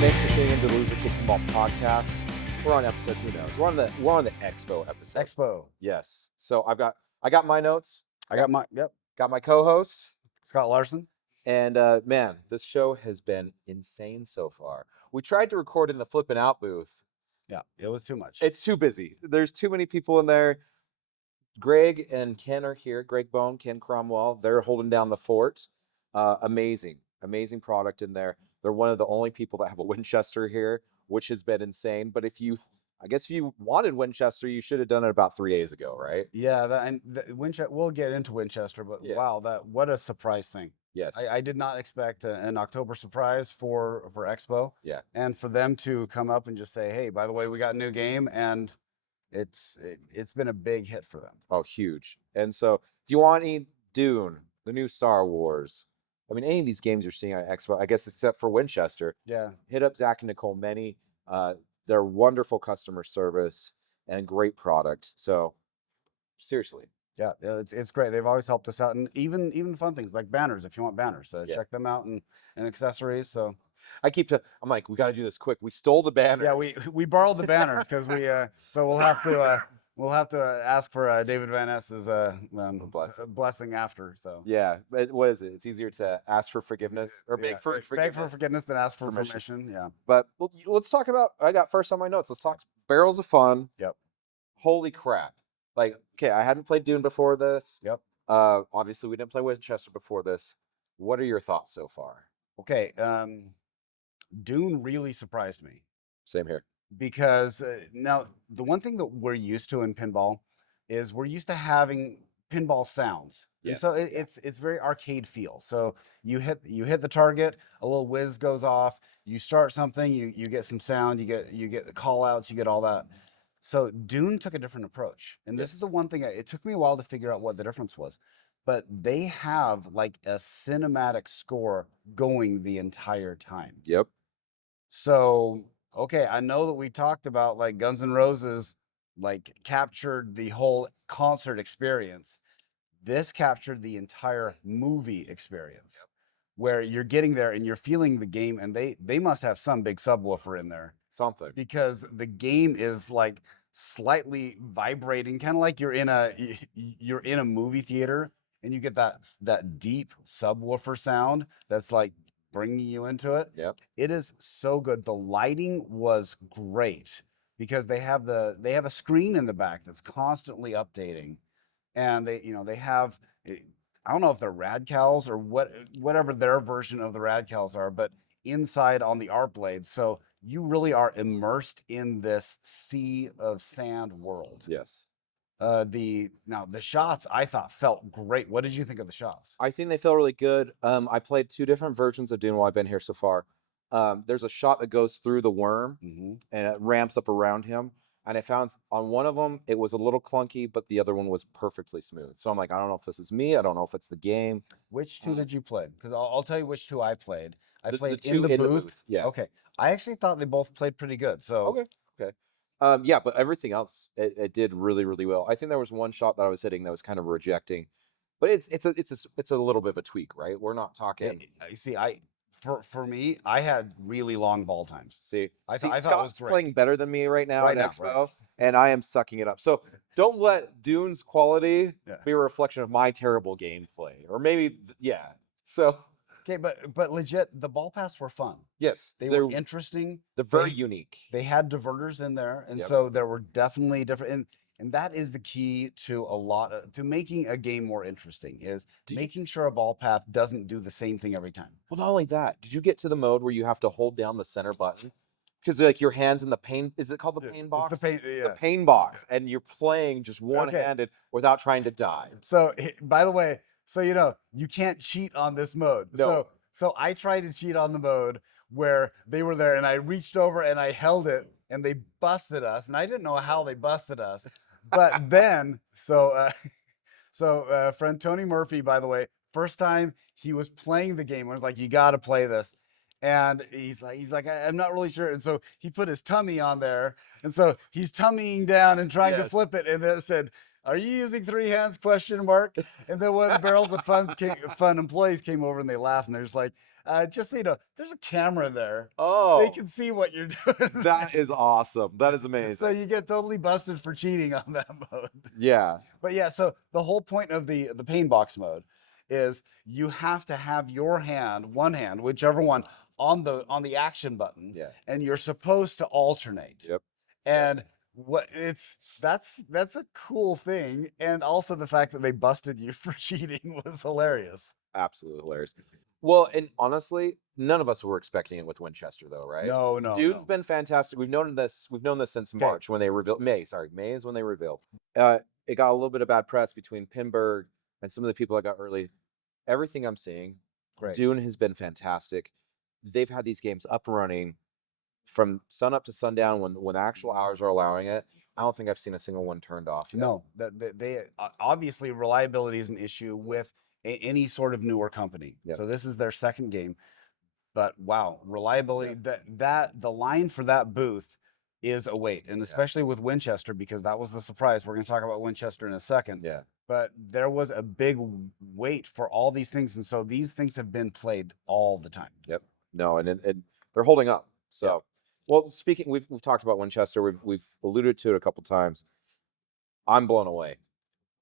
Thanks for tuning in to the Loser Kid Pinball Podcast. We're on episode, who knows? We're on the Expo episode. Expo. Yes. So I got my notes. Got my co-host, Scott Larson. And man, this show has been insane so far. We tried to record in the Flippin' Out booth. Yeah, it was too much. It's too busy. There's too many people in there. Greg and Ken are here. Greg Bone, Ken Cromwell. They're holding down the fort. Amazing product in there. They're one of the only people that have a Winchester here, which has been insane. But if you wanted Winchester, you should have done it about 3 days ago, right? Yeah, Winchester. We'll get into Winchester, but Yeah. Wow, what a surprise thing. Yes. I did not expect an October surprise for Expo. Yeah. And for them to come up and just say, hey, by the way, we got a new game, and it's been a big hit for them. Oh, huge. And so if you want any Dune, the new Star Wars, I mean, any of these games you're seeing at Expo, I guess except for Winchester, Yeah. hit up Zach and Nicole Many. They're wonderful customer service and great products. So seriously. Yeah, it's great. They've always helped us out, and even fun things like banners. If you want banners, Yeah. check them out, and accessories. So I'm like, we got to do this quick. We stole the banners. yeah, we borrowed the banners because we so we'll have to ask for David Van Ness's blessing after. So Yeah, but what is it? It's easier to ask for forgiveness or beg for forgiveness. beg for forgiveness than ask for permission. Yeah. But let's talk about. I got first on my notes. Let's talk Barrels of Fun. Yep. Holy crap! Like, okay, I hadn't played Dune before this. Yep. Obviously, we didn't play Winchester before this. What are your thoughts so far? Okay. Dune really surprised me Same here. because now the one thing that we're used to in pinball is we're used to having pinball sounds. Yes. And so it's very arcade feel. So you hit the target, a little whiz goes off, you start something, you get some sound, you get the call outs, you get all that. So Dune took a different approach. And this is the one thing it took me a while to figure out what the difference was. But they have like a cinematic score going the entire time. Yep. So, okay, I know that we talked about like Guns N' Roses like captured the whole concert experience. This captured the entire movie experience where you're getting there and you're feeling the game, and they must have some big subwoofer in there. Something. Because the game is like slightly vibrating, kind of like you're in a movie theater and you get that deep subwoofer sound that's like bringing you into it. Yep. It is so good. The lighting was great because they have a screen in the back that's constantly updating, and they have, I don't know if they're radcals or whatever their version of the radcals are, but inside on the art blades. So you really are immersed in this sea of sand world. Yes. The shots I thought felt great. What did you think of the shots? I think they feel really good. I played 2 different versions of Dune while I've been here so far. There's a shot that goes through the worm and it ramps up around him. And I found on one of them, it was a little clunky, but the other one was perfectly smooth. So I'm like, I don't know if this is me. I don't know if it's the game. Which 2 did you play? Because I'll tell you which 2 I played. I played two in the booth. Yeah. Okay. I actually thought they both played pretty good. So Okay. Yeah, but everything else, it did really, really well. I think there was one shot that I was hitting that was kind of rejecting, but it's a little bit of a tweak, right? We're not talking. See, for me, I had really long ball times. I thought Scott's playing better than me right now at Expo, right. and I am sucking it up. So don't let Dune's quality be a reflection of my terrible gameplay, or maybe So. Okay, but legit, the ball paths were fun. Yes, they were interesting. They're very unique. They had diverters in there, and so there were definitely different. And that is the key to to making a game more interesting is making sure a ball path doesn't do the same thing every time. Well, not only that, did you get to the mode where you have to hold down the center button? Because like your hands in the pain, is it called the pain box? The pain box, and you're playing just one-handed without trying to die. So, by the way, you can't cheat on this mode. No. So I tried to cheat on the mode where they were there, and I reached over and I held it, and they busted us, and I didn't know how they busted us. But then, friend Tony Murphy, by the way, first time he was playing the game, I was like, you got to play this. And he's like, I'm not really sure. And so he put his tummy on there. And so he's tummying down and trying to flip it. And it said, Are you using 3 hands? Question mark. And then when Barrels of Fun employees came over and they laughed and they're just like, just so you know, there's a camera there. They Oh, can see what you're doing. that is awesome. That is So amazing. you get totally busted for cheating on that mode. Yeah. But yeah, so the whole point of the pain box mode is you have to have your one hand, whichever one, on the action button, Yeah. and you're supposed to alternate. Yep. And that's a cool thing, and also the fact that they busted you for cheating was hilarious. Absolutely hilarious. Well, and honestly, none of us were expecting it with Winchester, though, right? No, no, Dude's no. been fantastic. We've known this. We've known this since 'Kay. March when they revealed May. Sorry, May is when they revealed. It got a little bit of bad press between Pinberg and some of the people that got early. Everything I'm seeing, Great. Dune has been fantastic. They've had these games up and running from sun up to sundown when the actual hours are allowing it. I don't think I've seen a single one turned off yet. No, that they obviously reliability is an issue with any sort of newer company. Yep. So this is their second game, but wow, reliability, that the line for that booth is a wait, and especially with Winchester, because that was the surprise. We're going to talk about Winchester in a second. Yeah. But there was a big wait for all these things, and so these things have been played all the time. Yep. No, and they're holding up. So, Yeah. well, speaking, we've talked about Winchester. We've alluded to it a couple times. I'm blown away.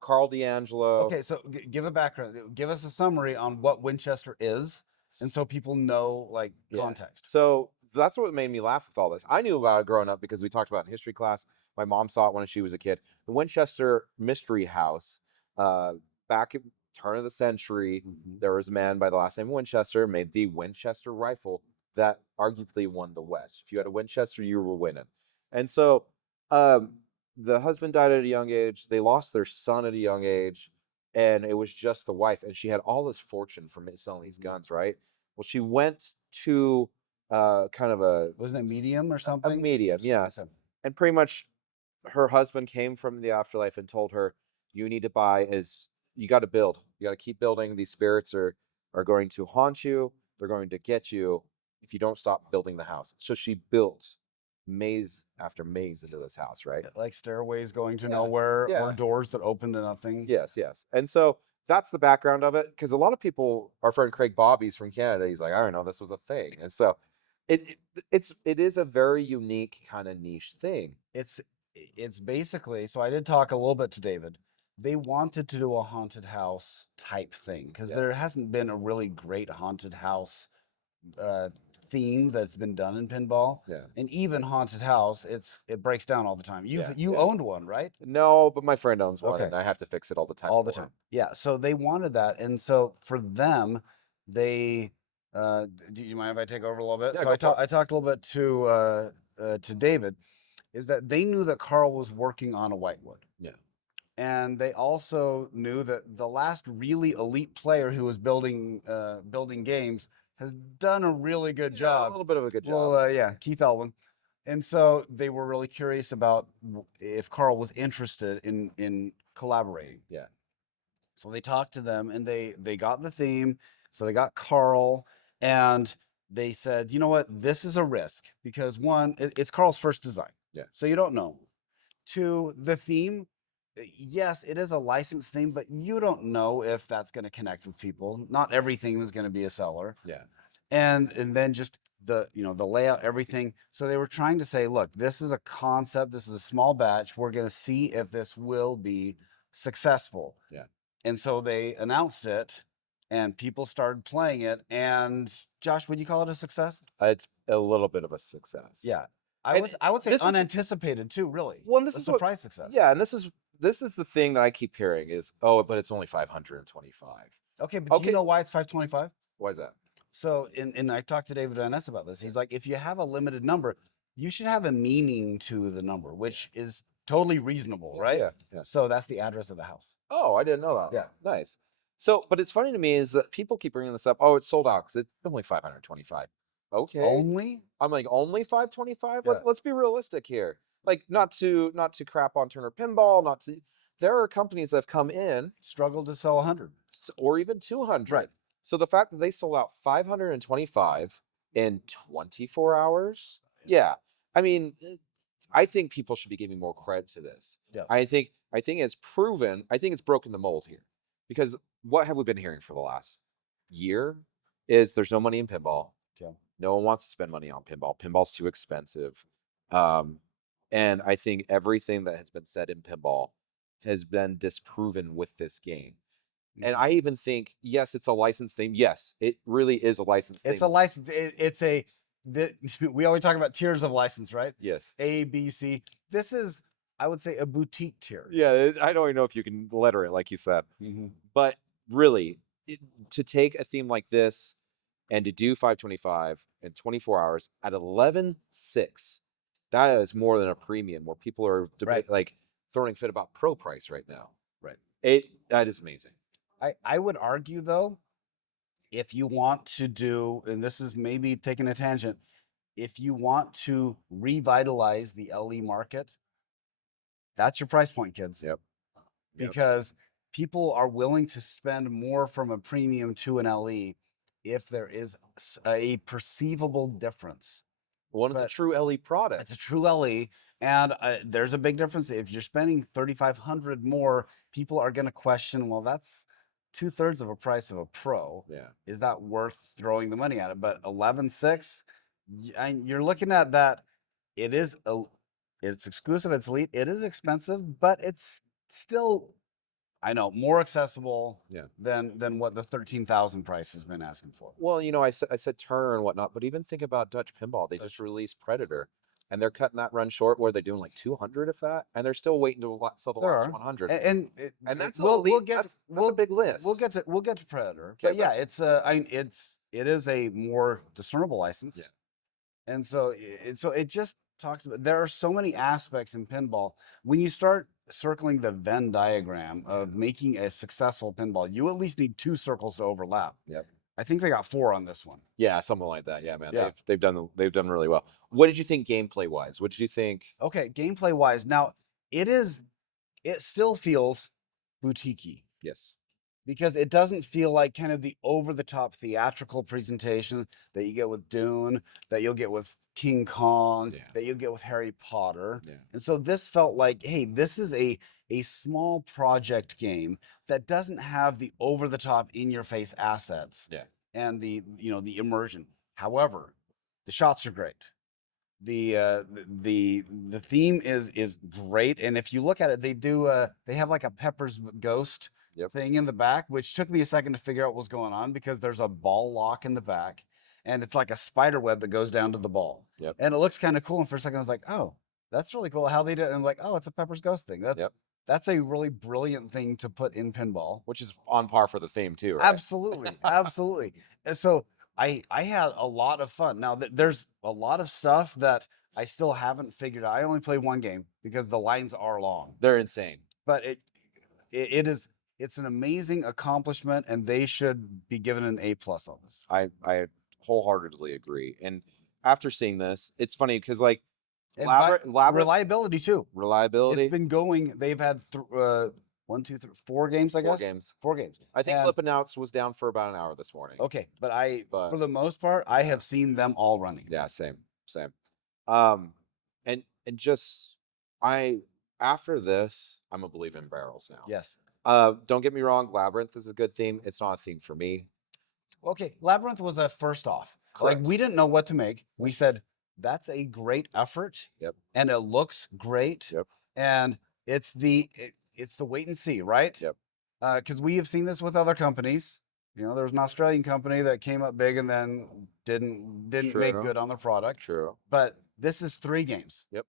Carl D'Angelo. Okay, so give a background. Give us a summary on what Winchester is, and so people know like Yeah. context. So that's what made me laugh with all this. I knew about it growing up because we talked about it in history class. My mom saw it when she was a kid. The Winchester Mystery House, back at turn of the century, there was a man by the last name Winchester made the Winchester rifle that arguably won the West. If you had a Winchester, you were winning. And so, the husband died at a young age. They lost their son at a young age, and it was just the wife, and she had all this fortune from selling these guns, right? Well, she went to kind of Wasn't it Medium or a something? medium, yes. And pretty much her husband came from the afterlife and told her, you need to you got to build. You got to keep building. These spirits are going to haunt you. They're going to get you if you don't stop building the house. So she built maze after maze into this house, right? Like stairways going to Yeah. nowhere, Yeah. or doors that open to nothing. Yes. And so that's the background of it. Because a lot of people, our friend Craig Bobby's from Canada, he's like, I don't know, this was a thing. And so it is a very unique kind of niche thing. It's basically, so I did talk a little bit to David. They wanted to do a haunted house type thing because there hasn't been a really great haunted house theme that's been done in pinball. Yeah. And even haunted house, it breaks down all the time. You owned one, right? No, but my friend owns one, Okay. and I have to fix it all the time. All the time. Yeah. So they wanted that, and so for them, they. Do you mind if I take over a little bit? Yeah, So go for it. I talked a little bit to David, is that they knew that Carl was working on a whitewood. Yeah. And they also knew that the last really elite player who was building games has done a really good job. A little bit of a good job. Well, Keith Elwin. And so they were really curious about if Carl was interested in collaborating. Yeah. So they talked to them, and they got the theme. So they got Carl, and they said, you know what, this is a risk because one, it's Carl's first design. Yeah. So you don't know. Two, the theme, yes, it is a licensed theme, but you don't know if that's going to connect with people. Not every theme is going to be a seller. Yeah. And then just the layout, everything. So they were trying to say, look, this is a concept. This is a small batch. We're going to see if this will be successful. Yeah. And so they announced it, and people started playing it. And Josh, would you call it a success? It's a little bit of a success. Yeah. And I would say this is- unanticipated too, really. Well, this a is what- surprise success. Yeah, and this is the thing that I keep hearing is, oh, but it's only 525. Okay, but do Okay. you know why it's 525? Why is that? So, and I talked to David Van Ness about this. He's like, if you have a limited number, you should have a meaning to the number, which is totally reasonable, right? Yeah. So that's the address of the house. Oh, I didn't know that. Yeah. Nice. So, but it's funny to me is that people keep bringing this up. Oh, it's sold out because it's only 525. Okay. Only? I'm like, only 525? Yeah. Let's be realistic here. Like, not to crap on Turner Pinball, there are companies that have come in Struggled to sell 100. or even 200. Right. So the fact that they sold out 525 in 24 hours, yeah. I mean, I think people should be giving more credit to this. Yeah. I think I think it's proven. I think it's broken the mold here, because what have we been hearing for the last year? Is there's no money in pinball. Yeah. No one wants to spend money on pinball. Pinball's too expensive. Um, and I think everything that has been said in pinball has been disproven with this game. And Mhm. I even think, yes, it's a licensed theme. Yes, it really is a licensed It's theme. a license. It's a. We always talk about tiers of license, right? Yes. A, B, C. This is, I would say, a boutique tier. Yeah, I don't even know if you can letter it like you said. Mhm. But really, to take a theme like this and to do 525 in 24 hours at 11.6, that is more than a premium where people are Right. like throwing a fit about pro price right now. Right. That is amazing. I would argue though, if you want to do, and this is maybe taking a tangent, if you want to revitalize the LE market, that's your price point, kids. Yep. Yep. Because people are willing to spend more from a premium to an LE if there is a perceivable difference. One is a But true LE product. it's a true LE, and there's a big difference. If you're spending 3,500 more, people are going to question, well, that's 2/3 of a price of a pro. Yeah. Is that worth throwing the money at it? But 11.6, you're looking at that. It is it's exclusive. It's elite. It is expensive, but it's still, I know, more accessible. Yeah. Than what the 13,000 price has been asking for. Well, I said Turner and whatnot, but even think about Dutch Pinball. They just released Predator, and they're cutting that run short where they're doing like 200 if that, and they're still waiting to sell the There last are 100. and That's we'll get that's a big list. we'll get to Predator, Okay, but yeah, it is a more discernible license, Yeah. and so it just talks about, there are so many aspects in pinball. When you start circling the Venn diagram of making a successful pinball, you at least need 2 circles to overlap. Yep. I think they got 4 on this one. Yeah, something like that. Yeah, man. Yeah. They've done really well. What did you think gameplay wise? What did you think? Okay, gameplay wise, now it still feels boutique-y. Yes. Because it doesn't feel like kind of the over the top theatrical presentation that you get with Dune, that you'll get with King Kong, Yeah. that you'll get with Harry Potter. Yeah. And so this felt like, hey, this is a small project game that doesn't have the over the top in your face assets. Yeah. And the immersion. However, the shots are great. The theme is great, and if you look at it, they have like a Pepper's Ghost thing in the back, which took me a second to figure out what was going on, because there's a ball lock in the back, and it's like a spider web that goes down to the ball. Yep. And it looks kind of cool. And for a second, I was like, oh, that's really cool how they did it. And I'm like, oh, it's a Pepper's Ghost thing. That's a really brilliant thing to put in pinball, which is on par for the theme too, right? Absolutely, absolutely. And so I had a lot of fun. Now there's a lot of stuff that I still haven't figured out. I only played one game because the lines are long. They're insane. But it's an amazing accomplishment, and they should be given an A+ on this. I wholeheartly agree. And after seeing this, it's funny because like reliability too. Reliability. It's been going. They've had 1, 2, 3, 4 games, I guess. 4 games. I think Flippin' Outs was down for about an hour this morning. Okay, but for the most part, I have seen them all running. Yeah, same. And just after this, I'm a believer in barrels now. Yes. Don't get me wrong, Labyrinth is a good theme. It's not a theme for me. Okay, Labyrinth was a first off. Correct. Like, we didn't know what to make. We said, that's a great effort. Yep. And it looks great. Yep. And it's the wait and see, right? Yep. Because we have seen this with other companies. There was an Australian company that came up big and then didn't make good on their product. True. But this is 3 games. Yep.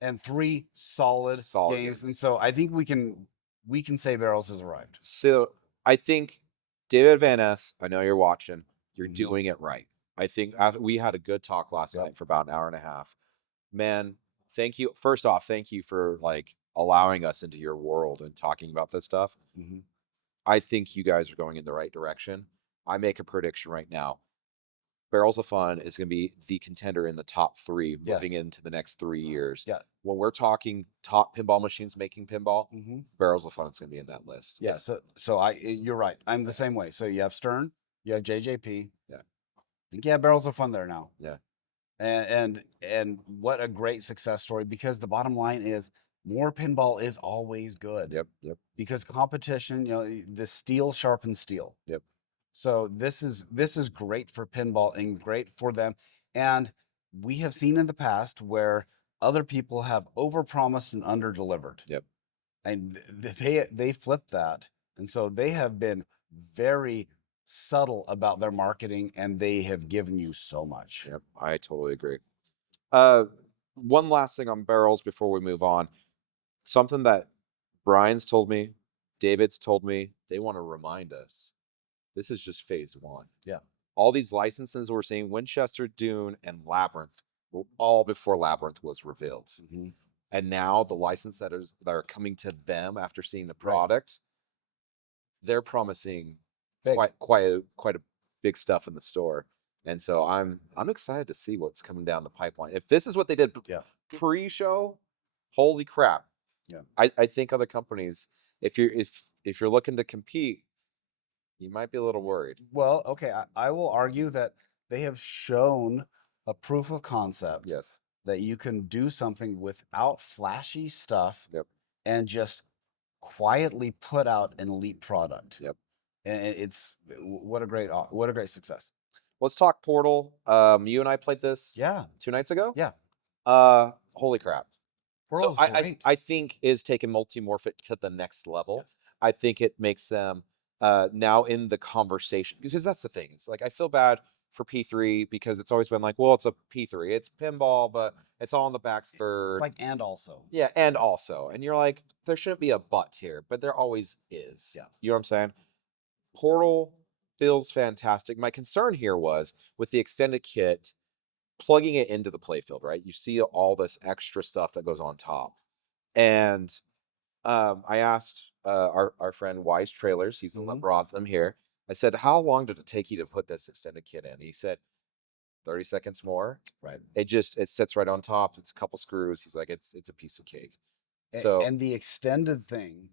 And 3 solid games. And so I think we can say Barrels has arrived. So I think David Van Ness, I know you're watching. You're doing it right. I think we had a good talk last night for about an hour and a half. Man, thank you. First off, thank you for like allowing us into your world and talking about this stuff. Mm-hmm. I think you guys are going in the right direction. I make a prediction right now. Barrels of Fun is going to be the contender in the top 3 moving into the next 3 years. Yeah. When we're talking top pinball machines making pinball, Barrels of Fun is going to be in that list. Yeah. So you're right. I'm the same way. So you have Stern, you have JJP. Yeah. I think you have Barrels of Fun there now. Yeah. And what a great success story, because the bottom line is more pinball is always good. Yep. Because competition, the steel sharpens steel. Yep. So this is great for pinball and great for them. And we have seen in the past where other people have overpromised and underdelivered. Yep. And they flipped that. And so they have been very subtle about their marketing, and they have given you so much. Yep. I totally agree. Uh, one last thing on barrels before we move on. Something that Brian's told me, David's told me, they want to remind us this is just phase one. Yeah. All these licenses we're seeing, Winchester, Dune, and Labyrinth, were all before Labyrinth was revealed. Mm-hmm. And now the license that are coming to them after seeing the Right. product, they're promising Big. quite a big stuff in the store. And so I'm excited to see what's coming down the pipeline. If this is what they did Yeah. pre-show, holy crap. Yeah. I think other companies, if you're looking to compete, you might be a little worried. Well, okay, I will argue that they have shown a proof of concept Yes. that you can do something without flashy stuff Yep. and just quietly put out an elite product. Yep. And it's what a great success. Let's talk Portal. You and I played this Yeah. 2 nights ago. Yeah. Holy crap. Portal's So great. I think is taking Multimorphic to the next level. Yes. I think it makes them now in the conversation, because that's the thing. It's like I feel bad for P3 because it's always been like, well, it's a P3, it's pinball, but it's all in the back third. Like, and also. Yeah, and also. And you're like, there shouldn't be a but here, but there always is. Yeah. You know what I'm saying? Portal feels fantastic. My concern here was with the extended kit, plugging it into the playfield, right? You see all this extra stuff that goes on top. And I asked our friend Wise Trailers, he's the one that brought them here. I said, how long did it take you to put this extended kit in? He said, 30 seconds more. Right. It sits right on top. It's a couple screws. He's like, it's a piece of cake. So And the extended thing,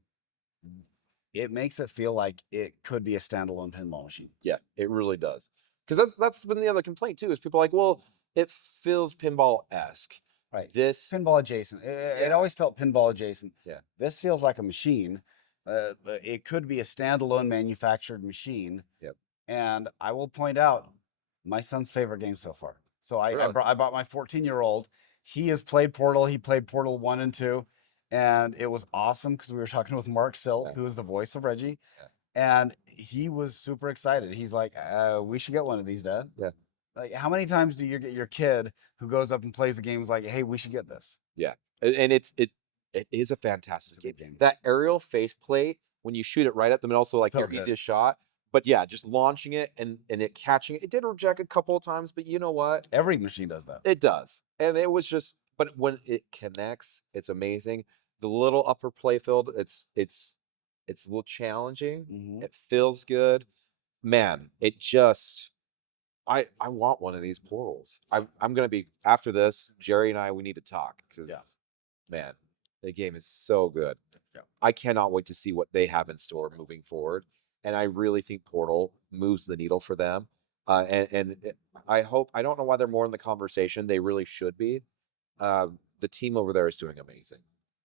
it makes it feel like it could be a standalone pinball machine. yeah, it really does. Because that's been the other complaint too, is people are like, well, it feels pinball-esque. Right. This Pinball adjacent. It always felt pinball adjacent. Yeah. This feels like a machine. It could be a standalone manufactured machine. Yep. And I will point out my son's favorite game so far. So I Really? I brought my 14-year-old. He has played Portal. He played Portal 1 and 2. And it was awesome because we were talking with Mark Silt, Yeah. who is the voice of Reggie. Yeah. And he was super excited. He's like, we should get one of these, Dad. Yeah. Like, how many times do you get your kid who goes up and plays the games like, hey, we should get this? Yeah. And it is a fantastic It's a good game. game. That aerial faceplate, when you shoot it right at them, and also like So your good. easiest shot. But yeah, just launching it and it catching it. It did reject a couple of times, but you know what? Every machine does that. It does. And it was just, but when it connects, it's amazing. The little upper playfield, it's a little challenging. Mhm. It feels good. Man, it just I want one of these portals. I'm gonna be after this, Jerry and I, we need to talk because Yeah. man, the game is so good. Yeah. I cannot wait to see what they have in store moving forward. And I really think Portal moves the needle for them. I hope, I don't know why they're more in the conversation. They really should be. The team over there is doing amazing.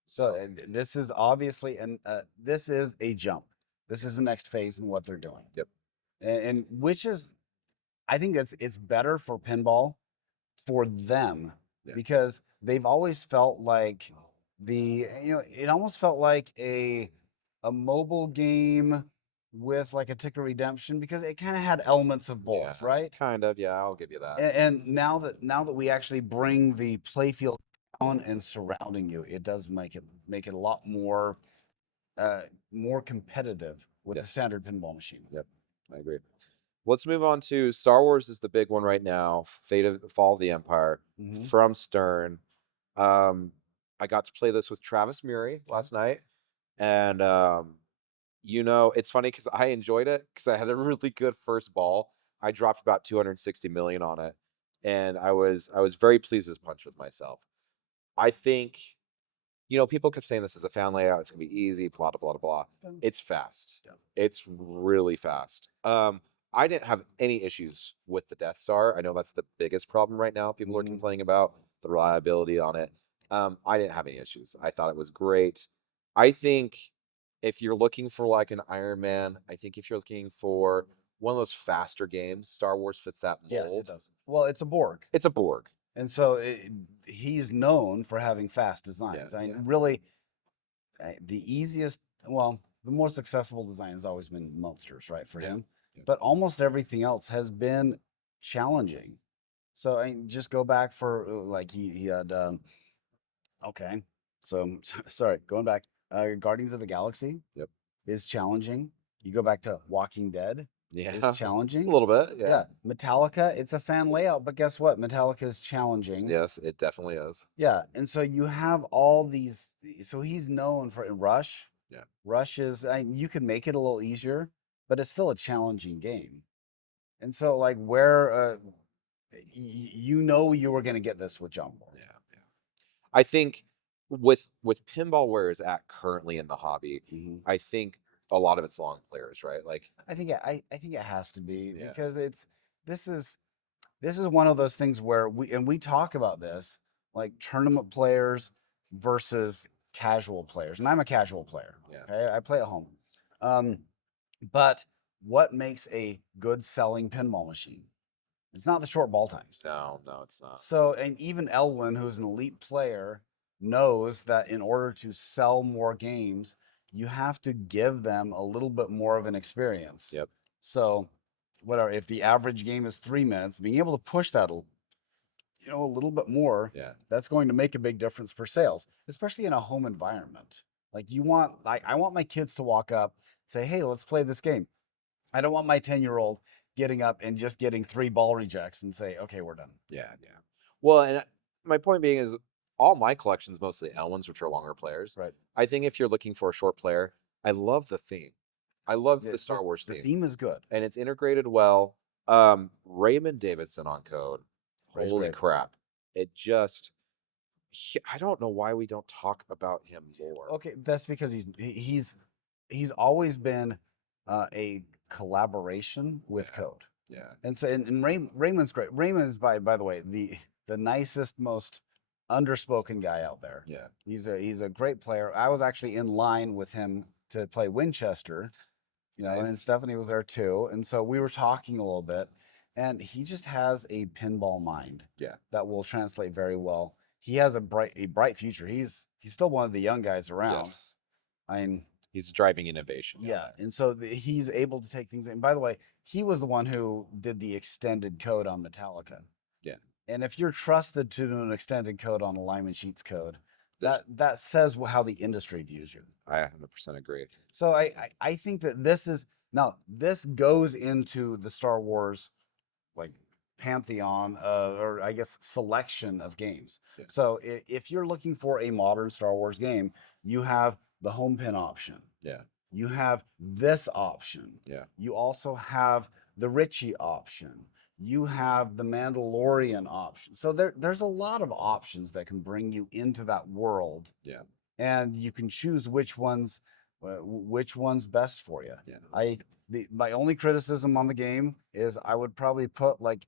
So this is obviously, and this is a jump. This is the next phase in what they're doing. Yep. And which is, I think it's better for pinball for them. Yeah. Because they've always felt like it almost felt like a mobile game with like a Ticket Redemption, because it kind of had elements of both, Yeah, right? kind of. Yeah, I'll give you that. And now that we actually bring the playfield down and surrounding you, it does make it a lot more more competitive with Yeah. the standard pinball machine. Yep, I agree. Let's move on to Star Wars is the big one right now. Fall of the Empire Mhm. from Stern. I got to play this with Travis Murray last night, and it's funny because I enjoyed it because I had a really good first ball. I dropped about 260 million on it, and I was very pleased as punch with myself. I think, people kept saying this is a fan layout, it's gonna be easy, blah blah blah blah. It's fast. Yeah. It's really fast. I didn't have any issues with the Death Star. I know that's the biggest problem right now. People are Mhm. complaining about the reliability on it. I didn't have any issues. I thought it was great. I think if you're looking for like an Iron Man, I think if you're looking for one of those faster games, Star Wars fits that Yes, it mold. does. Well, it's a Borg. It's a Borg. And so he's known for having fast Yeah, designs. I yeah, really, the easiest, well, the most accessible design has always been Monsters, right, for yeah, him. yeah. But almost everything else has been challenging. So I just go back for like he had okay. So sorry, going back, Guardians of the Galaxy Yep. is challenging. You go back to Walking Dead, Yeah. it's A challenging. little bit. Yeah. Yeah, Metallica, it's a fan layout, but guess what? Metallica is challenging. Yes, it definitely is. Yeah, and so you have all these. So he's known for Rush. Yeah. Rush is you can make it a little easier, but it's still a challenging game. And so like where you know you were going to get this with John Borg. Yeah. Yeah. I think with pinball where it's at currently in the hobby, Mhm. I think a lot of it's long players, right? Like, I think it has to be yeah, because this is this is one of those things where we talk about this like tournament players versus casual players, and I'm a casual player. yeah. Okay, I play at home, um, but what makes a good selling pinball machine? It's not the short ball times. No, no, it's not. So, and even Elwin, who's an elite player, knows that in order to sell more games, you have to give them a little bit more of an experience. Yep. So, whatever, if the average game is 3 minutes, being able to push that, a little bit more, Yeah. that's going to make a big difference for sales, especially in a home environment. Like I want my kids to walk up, say, "Hey, let's play this game." I don't want my 10-year-old getting up and just getting 3 ball rejects and say, "Okay, we're done." Yeah, yeah. Well, and my point being is all my collection's mostly Elwins, which are longer players. Right. I think if you're looking for a short player, I love the theme. I love the The, Star Wars the theme, theme is good. and it's integrated well. Raymond Davidson on code. Ray's Holy great. crap. It just I don't know why we don't talk about him more. Okay, that's because he's always been a collaboration with Yeah. code. Yeah. And so and Raymond's great. Raymond is by the way, the nicest, most underspoken guy out there. Yeah. He's a great player. I was actually in line with him to play Winchester, Nice. and Stephanie was there too. And so we were talking a little bit, and he just has a pinball mind. Yeah. That will translate very well. He has a bright future. He's still one of the young guys around. Yes. I mean, He's driving innovation. yeah, and so he's able to take things. And by the way, he was the one who did the extended code on Metallica. Yeah. And if you're trusted to do an extended code on a Lyman Sheets code, There's- that says how the industry views you. I 100% agree. So I think that this goes into the Star Wars like pantheon or I guess selection of games. Yeah. So if you're looking for a modern Star Wars game, you have the home pin option. Yeah. You have this option. Yeah. You also have the Ritchie option. You have the Mandalorian option. So there's a lot of options that can bring you into that world. Yeah. And you can choose which one's best for you. Yeah. My only criticism on the game is I would probably put like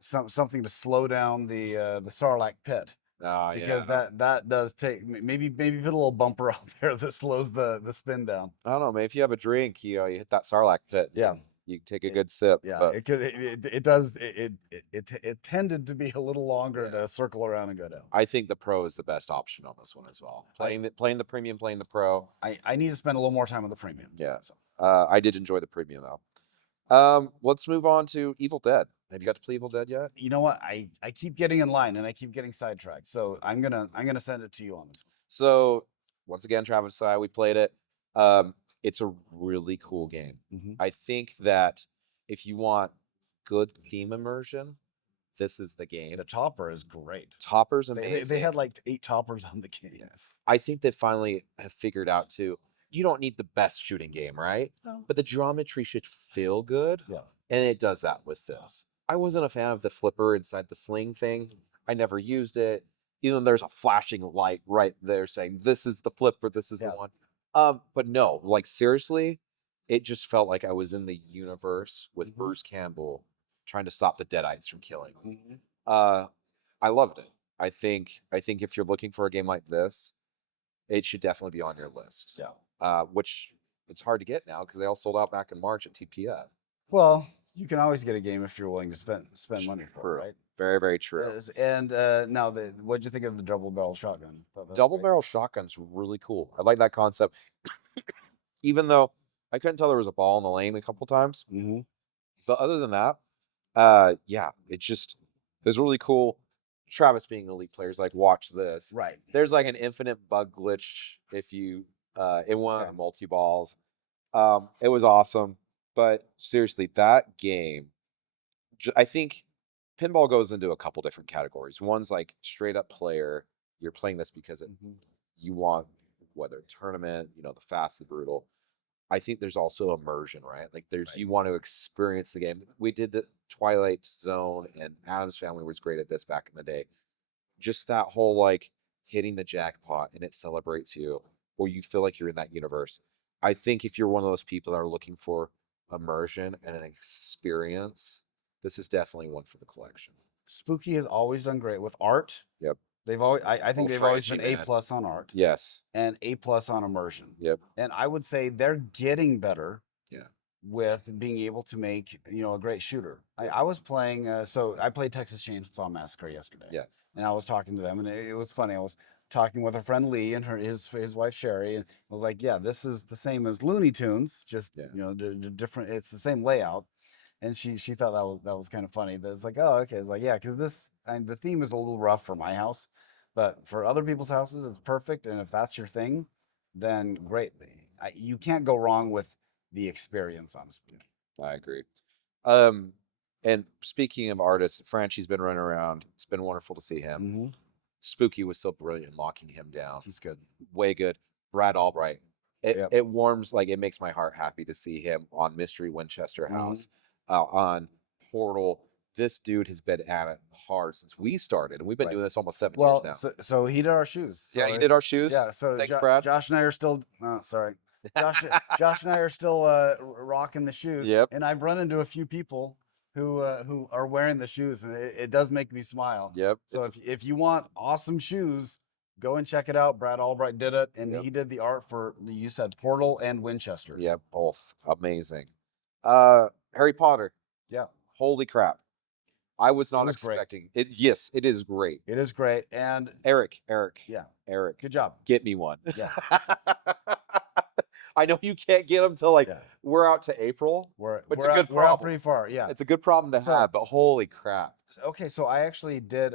something to slow down the Sarlacc pit. Because yeah. that does take maybe put a little bumper out there that slows the spin down. I don't know, man. If you have a drink, you hit that Sarlacc pit. Yeah. You take a good sip. Yeah, But it does it tended to be a little longer to circle around and go down. I think the pro is the best option on this one as well. Playing the premium, playing the pro. I need to spend a little more time with the premium. Yeah. So. I did enjoy the premium though. Let's move on to Evil Dead. Have you got to play Evil Dead yet? You know what? I keep getting in line and I keep getting sidetracked. So I'm gonna send it to you on this one. So once again, Travis and I, we played it. It's a really cool game. Mm-hmm. I think that if you want good theme immersion, this is the game. The topper is great. Topper's amazing. They had like 8 toppers on the game. Yes. I think they finally have figured out too. You don't need the best shooting game, right? No. But the geometry should feel good. Yeah. And it does that with this. I wasn't a fan of the flipper inside the sling thing. I never used it. Even though there's a flashing light right there saying this is the flipper, this is the one. But no, like seriously, it just felt like I was in the universe with Bruce Campbell trying to stop the Deadites from killing me. I loved it. I think if you're looking for a game like this, it should definitely be on your list. Yeah. Which it's hard to get now because they all sold out back in March at TPF. Well, you can always get a game if you're willing to spend money for True. it, right? Very, very true. And now, what'd you think of the double barrel shotgun? Thought that was Double great. barrel shotgun's really cool. I like that concept. Even though I couldn't tell there was a ball in the lane a couple times. Mhm. But other than that, yeah, it's really cool. Travis being an elite player is like, watch this. Right. There's like an infinite bug glitch if you in one of Yeah. the multi balls. It was awesome. But seriously, that game, I think pinball goes into a couple different categories. One's like straight up player. You're playing this because Mhm. you want, whether tournament, the fast, the brutal. I think there's also immersion, right? Like Right. you want to experience the game. We did the Twilight Zone, and Adam's Family was great at this back in the day. Just that whole like hitting the jackpot and it celebrates you, or you feel like you're in that universe. I think if you're one of those people that are looking for immersion and an experience, this is definitely one for the collection. Spooky has always done great with art. Yep. They've always, I think Well, they've always Frenchie, been A man. plus on art Yes. and A plus on immersion. Yep. And I would say they're getting better. Yeah. With being able to make a great shooter. Yeah. I was playing, so I played Texas Chainsaw Massacre yesterday. Yeah. And I was talking to them, and it was funny. I was talking with a friend Lee and his wife Sherry, and I was like, "Yeah, this is the same as Looney Tunes, just different. It's the same layout." And she thought that was kind of funny. That it's like, oh, okay. It's like, yeah, because the theme is a little rough for my house, but for other people's houses, it's perfect. And if that's your thing, then great. You can't go wrong with the experience on Spooky. I agree. And speaking of artists, Franchi's been running around. It's been wonderful to see him. Mm-hmm. Spooky was so brilliant locking him down. He's good. Way good. Brad Albright. Yep. It warms, like, it makes my heart happy to see him on Mystery Winchester House, on Portal. This dude has been at it hard since we started, and we've been Right. doing this almost 7 years now. So he did our shoes. Yeah, he did our shoes. Yeah, so Thanks, Brad. Josh and I are still. Sorry, Josh and I are still rocking the shoes. Yep. And I've run into a few people who are wearing the shoes, and it does make me smile. Yep. So if you want awesome shoes, go and check it out. Brad Albright did it, and Yep. he did the art for, you said, Portal and Winchester. Yep, both amazing. Harry Potter. Yeah. Holy crap. I was not was great. expecting it. Yes, it is great. It is great. And Eric. yeah, Eric, good job. get me one. Yeah. I know you can't get them till Yeah. we're out to April. We're It's we're a good out, we're out problem. pretty far. Yeah. It's a good problem to So- have, but holy crap. Okay, so I actually did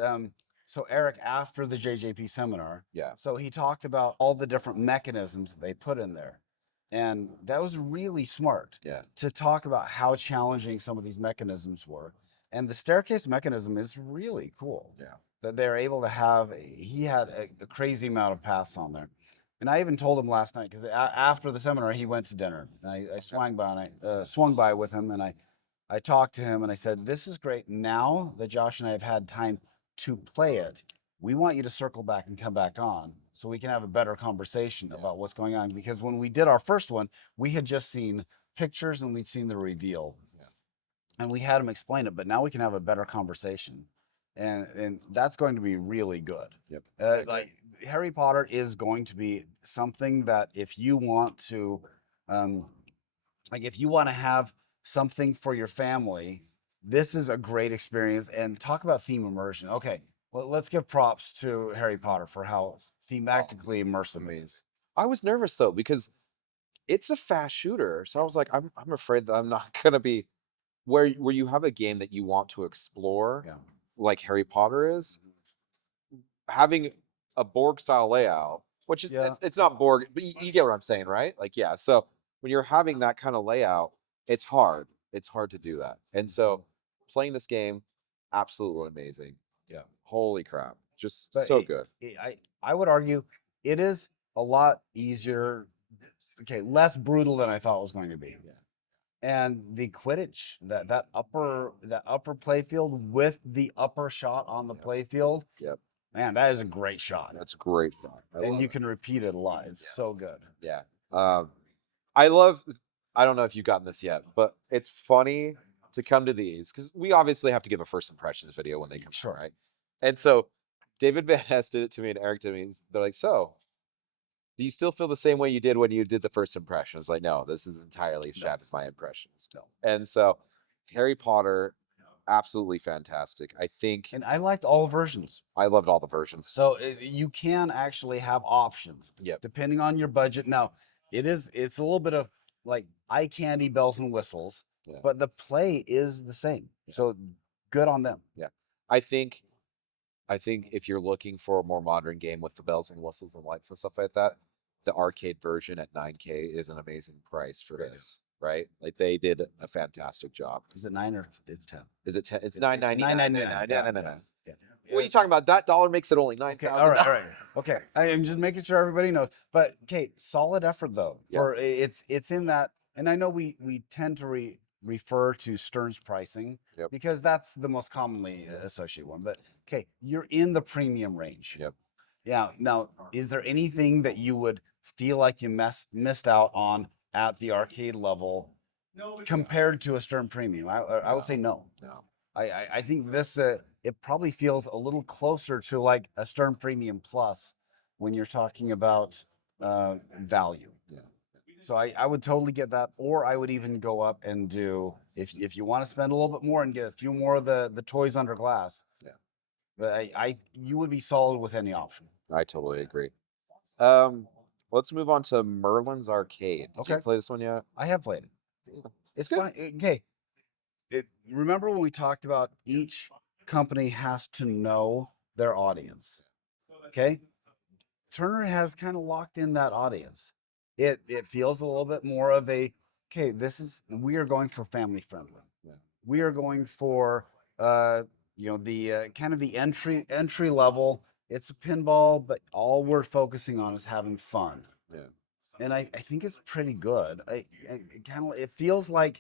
so Eric, after the JJP seminar, Yeah. so he talked about all the different mechanisms that they put in there. And that was really smart Yeah. to talk about how challenging some of these mechanisms were. And the staircase mechanism is really cool. Yeah. That they're able to have, he had a crazy amount of paths on there. And I even told him last night, because after the seminar, he went to dinner. And I swung by, and I swung by with him, and I talked to him, and I said, "This is great. Now that Josh and I have had time to play it, we want you to circle back and come back on so we can have a better conversation Yeah. about what's going on." Because when we did our first one, we had just seen pictures and we'd seen the reveal. Yeah. And we had him explain it, but now we can have a better conversation. And that's going to be really good. Yep. Like Harry Potter is going to be something that if you want to, if you want to have something for your family, this is a great experience. And talk about theme immersion. Okay, well, let's give props to Harry Potter for how thematically immersive it is. I was nervous though because it's a fast shooter, so I was like, I'm afraid that I'm not gonna be where you have a game that you want to explore, Yeah. like Harry Potter is, having a Borg style layout, which Yeah. it's not Borg, but you get what I'm saying, right? Like, yeah. So when you're having that kind of layout, it's hard. It's hard to do that. And so playing this game, absolutely amazing. Yeah. Holy crap. Just But so good. I would argue it is a lot easier, okay, less brutal than I thought it was going to be. Yeah. And the Quidditch, that upper playfield with the upper shot on the playfield, Yep. man, that is a great shot. That's a great shot. And you can repeat it a lot. It's so good. Yeah. I don't know if you've gotten this yet, but it's funny to come to these because we obviously have to give a first impressions video when they come out, Sure. right? And so David Van Hess did it to me and Eric did it to me. They're like, so do you still feel the same way you did when you did the first impression? It's like, no, this is entirely No, shattered my impressions. no. And so Harry Potter, absolutely fantastic. I think And I liked all versions. I loved all the versions. So you can actually have options Yep. depending on your budget. Now, it's a little bit of like eye candy bells and whistles, Yeah. but the play is the same. So good on them. Yeah. I think if you're looking for a more modern game with the bells and whistles and lights and stuff like that, the arcade version at 9K is an amazing price for Great. this, right? Like they did a fantastic job. Is it 9 or it's 10? Is it 10? It's It's $9.99. $9.99. Yeah, Yeah. What are you talking about? That dollar makes it only Okay, $9,000. all right, all right. Okay, I am just making sure everybody knows. But okay, solid effort though. Yeah. For it's in that, and I know we tend to refer to Stern's pricing Yep. because that's the most commonly associated one. But okay, you're in the premium range. Yep. Yeah. Now, is there anything that you would feel like you missed out on at the arcade level compared to a Stern Premium? I would say no. No. I think this it probably feels a little closer to like a Stern Premium Plus when you're talking about value. Yeah. So I would totally get that, or I would even go up and do if you want to spend a little bit more and get a few more of the toys under glass. Yeah. But you would be solid with any option. I totally agree. Let's move on to Merlin's Arcade. Did you Okay. play this one yet? I have played it. It's good. fun. Okay. Remember when we talked about each company has to know their audience? Okay. Turner has kind of locked in that audience. It feels a little bit more of a okay, we are going for family friendly. Yeah. We are going for the kind of the entry level. It's a pinball, but all we're focusing on is having fun. Yeah. And I think it's pretty good. It feels like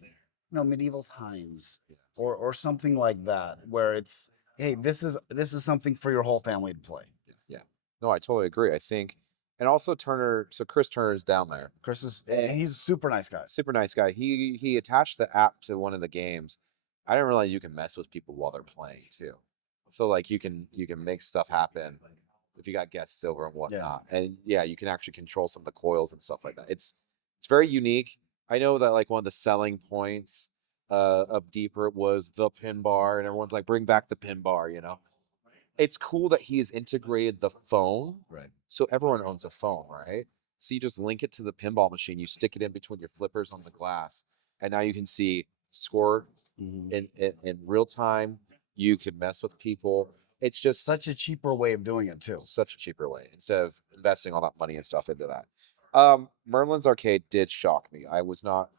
medieval times or something like that, where it's hey, this is something for your whole family to play. Yeah. No, I totally agree. I think, and also Turner. So Chris Turner is down there. Chris and he's a super nice guy. Super nice guy. He attached the app to one of the games. I didn't realize you can mess with people while they're playing too. So like you can make stuff happen if you got guests over and whatnot. And yeah, you can actually control some of the coils and stuff like that. It's very unique. I know that like one of the selling points of Deeper was the pin bar, and everyone's like, bring back the pin bar, you know. It's cool that he has integrated the phone. Right. So everyone owns a phone, right? So you just link it to the pinball machine, you stick it in between your flippers on the glass, and now you can see score in real time. You can mess with people. It's just Such a cheaper way of doing it too. such a cheaper way instead of investing all that money and stuff into that. Merlin's Arcade did shock me. I was not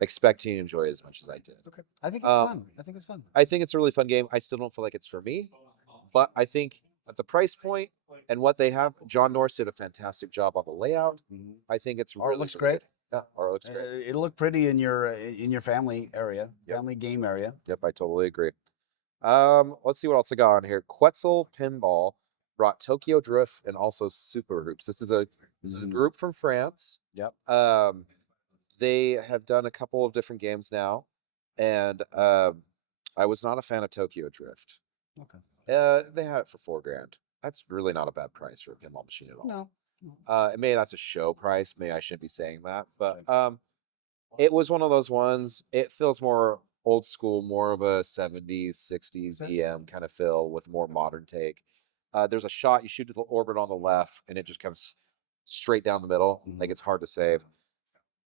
expecting to enjoy it as much as I did. Okay. I think it's fun. I think it's fun. I think it's a really fun game. I still don't feel like it's for me, but I think at the price point and what they have, John Norris did a fantastic job on the layout. I think it's Art really looks really great. good. Yeah, art looks great. It'll look pretty in your family area, family game area. Yep, I totally agree. Let's see what else I got on here. Quetzel Pinball brought Tokyo Drift and also Super Hoops. This is a group from France. Yep. They have done a couple of different games now, and I was not a fan of Tokyo Drift. Okay. They had it for $4,000. That's really not a bad price for a pinball machine at all. No. Maybe that's a show price. Maybe I shouldn't be saying that, but it was one of those ones. It feels more old school, more of a 70s, 60s EM kind of feel with more modern take. There's a shot you shoot the orbit on the left, and it just comes straight down the middle. Like it's hard to save.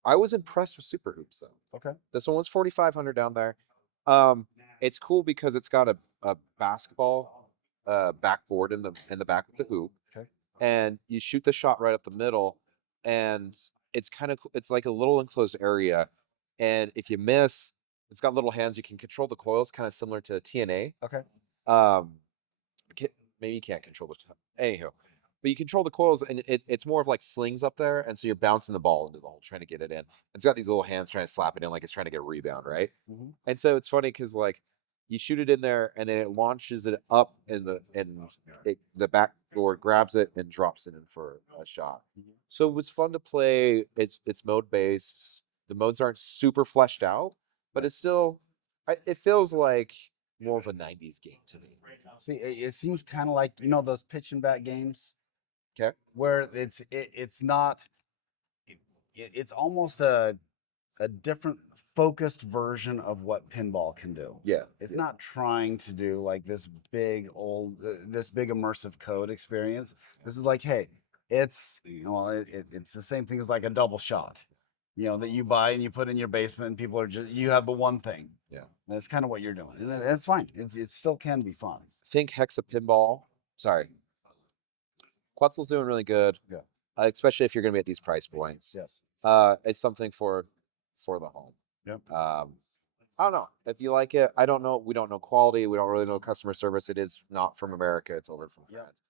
I was impressed with Super Hoops though. Okay. This one was 4,500 down there. It's cool because it's got a basketball backboard in the back of the hoop. Okay. And you shoot the shot right up the middle, and it's kind of it's like a little enclosed area, and if you miss, it's got little hands. You can control the coils, kind of similar to TNA. Okay. Maybe you can't control the anyhow, but you control the coils, and it's more of like slings up there, and so you're bouncing the ball into the hole, trying to get it in. It's got these little hands trying to slap it in, like it's trying to get a rebound, right? And so it's funny because like you shoot it in there, and then it launches it up the backboard grabs it and drops it in for a shot. So it was fun to play. It's mode based. The modes aren't super fleshed out, but it's still it feels like more of a '90s game to me. See, it seems kind of like those pitch and bat games Okay. where it's not. It's almost a different focused version of what pinball can do. Yeah. It's Yeah. not trying to do like this big immersive code experience. This is like, hey, it's the same thing as like a double shot, that you buy and you put in your basement, and people are you have the one thing. Yeah. And that's kind of what you're doing, and that's fine. It still can be fun. Think Hexapinball. Sorry, Quetzel's doing really good. Yeah. Especially if you're going to be at these price points. Yes. It's something for the home. Yep. I don't know if you like it. I don't know. We don't know quality. We don't really know customer service. It is not from America. It's over from France.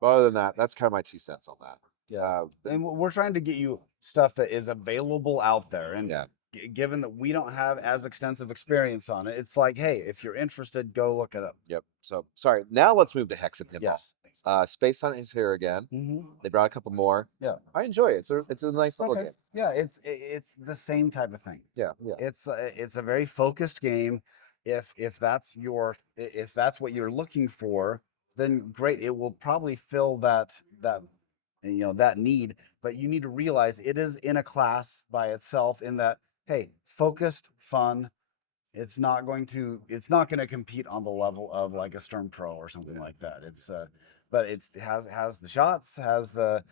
But other than that, that's kind of my 2 cents on that. Yeah. And we're trying to get you stuff that is available out there. And Yeah. Given that we don't have as extensive experience on it, it's like, hey, if you're interested, go look it up. Yep. So sorry. Now let's move to Hexapinball. Yes. Space Hunt is here again. Mm-hmm. They brought a couple more. Yeah. I enjoy it. It's a nice little game. Yeah, it's the same type of thing. Yeah. Yeah. It's a very focused game. If that's what you're looking for, then great. It will probably fill that need. But you need to realize it is in a class by itself. In that, hey, focused, fun. It's not going to compete on the level of like a Stern Pro or something like that. But it has the shots, has the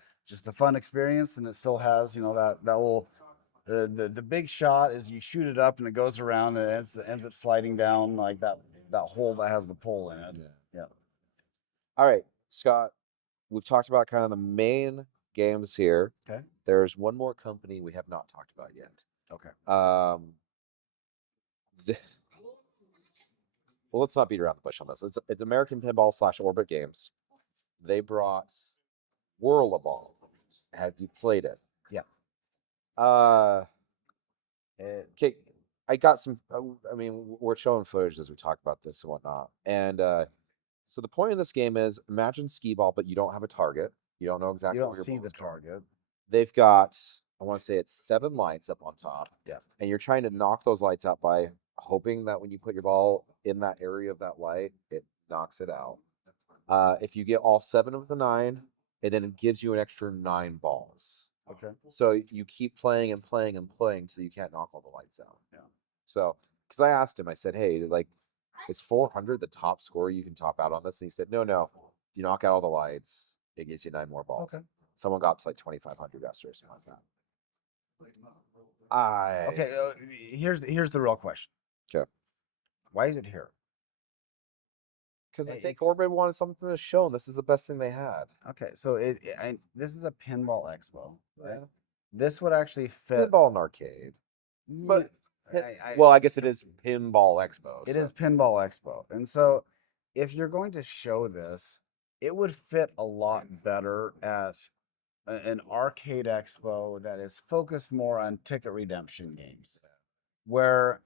fun experience, and it still has that little the big shot is you shoot it up and it goes around and it ends up sliding down like that hole that has the pole in it. Yeah. All right, Scott. We've talked about kind of the main games here. Okay. There's one more company we have not talked about yet. Okay. Well, let's not beat around the bush on this. It's American Pinball / Orbit Games. They brought Whirl-a-Ball. Have you played it? Yeah. Okay. I got some. I mean, we're showing footage as we talk about this and whatnot. And so the point of this game is imagine skee ball, but you don't have a target. You don't know exactly. You don't where your see the ball's going. target. They've got, I want to say it's 7 lights up on top. Yeah. And you're trying to knock those lights out by hoping that when you put your ball in that area of that light, it knocks it out. If you get all 7 of the 9, and then it gives you an extra 9 balls. Okay. So you keep playing and playing and playing till you can't knock all the lights out. Yeah. So, because I asked him, I said, hey, like, is 400 the top score you can top out on this? And he said, no. If you knock out all the lights, it gives you 9 more balls. Okay. Someone got up to like 2,500 yesterday or something like that. Okay. Here's the real question. Okay. Why is it here? Because I think Orbit wanted something to show, and this is the best thing they had. Okay, so this is a pinball expo, right? Yeah. This would actually fit Pinball and arcade, but I guess it is Pinball Expo. It is Pinball Expo, and so if you're going to show this, it would fit a lot better at an arcade expo that is focused more on ticket redemption games, where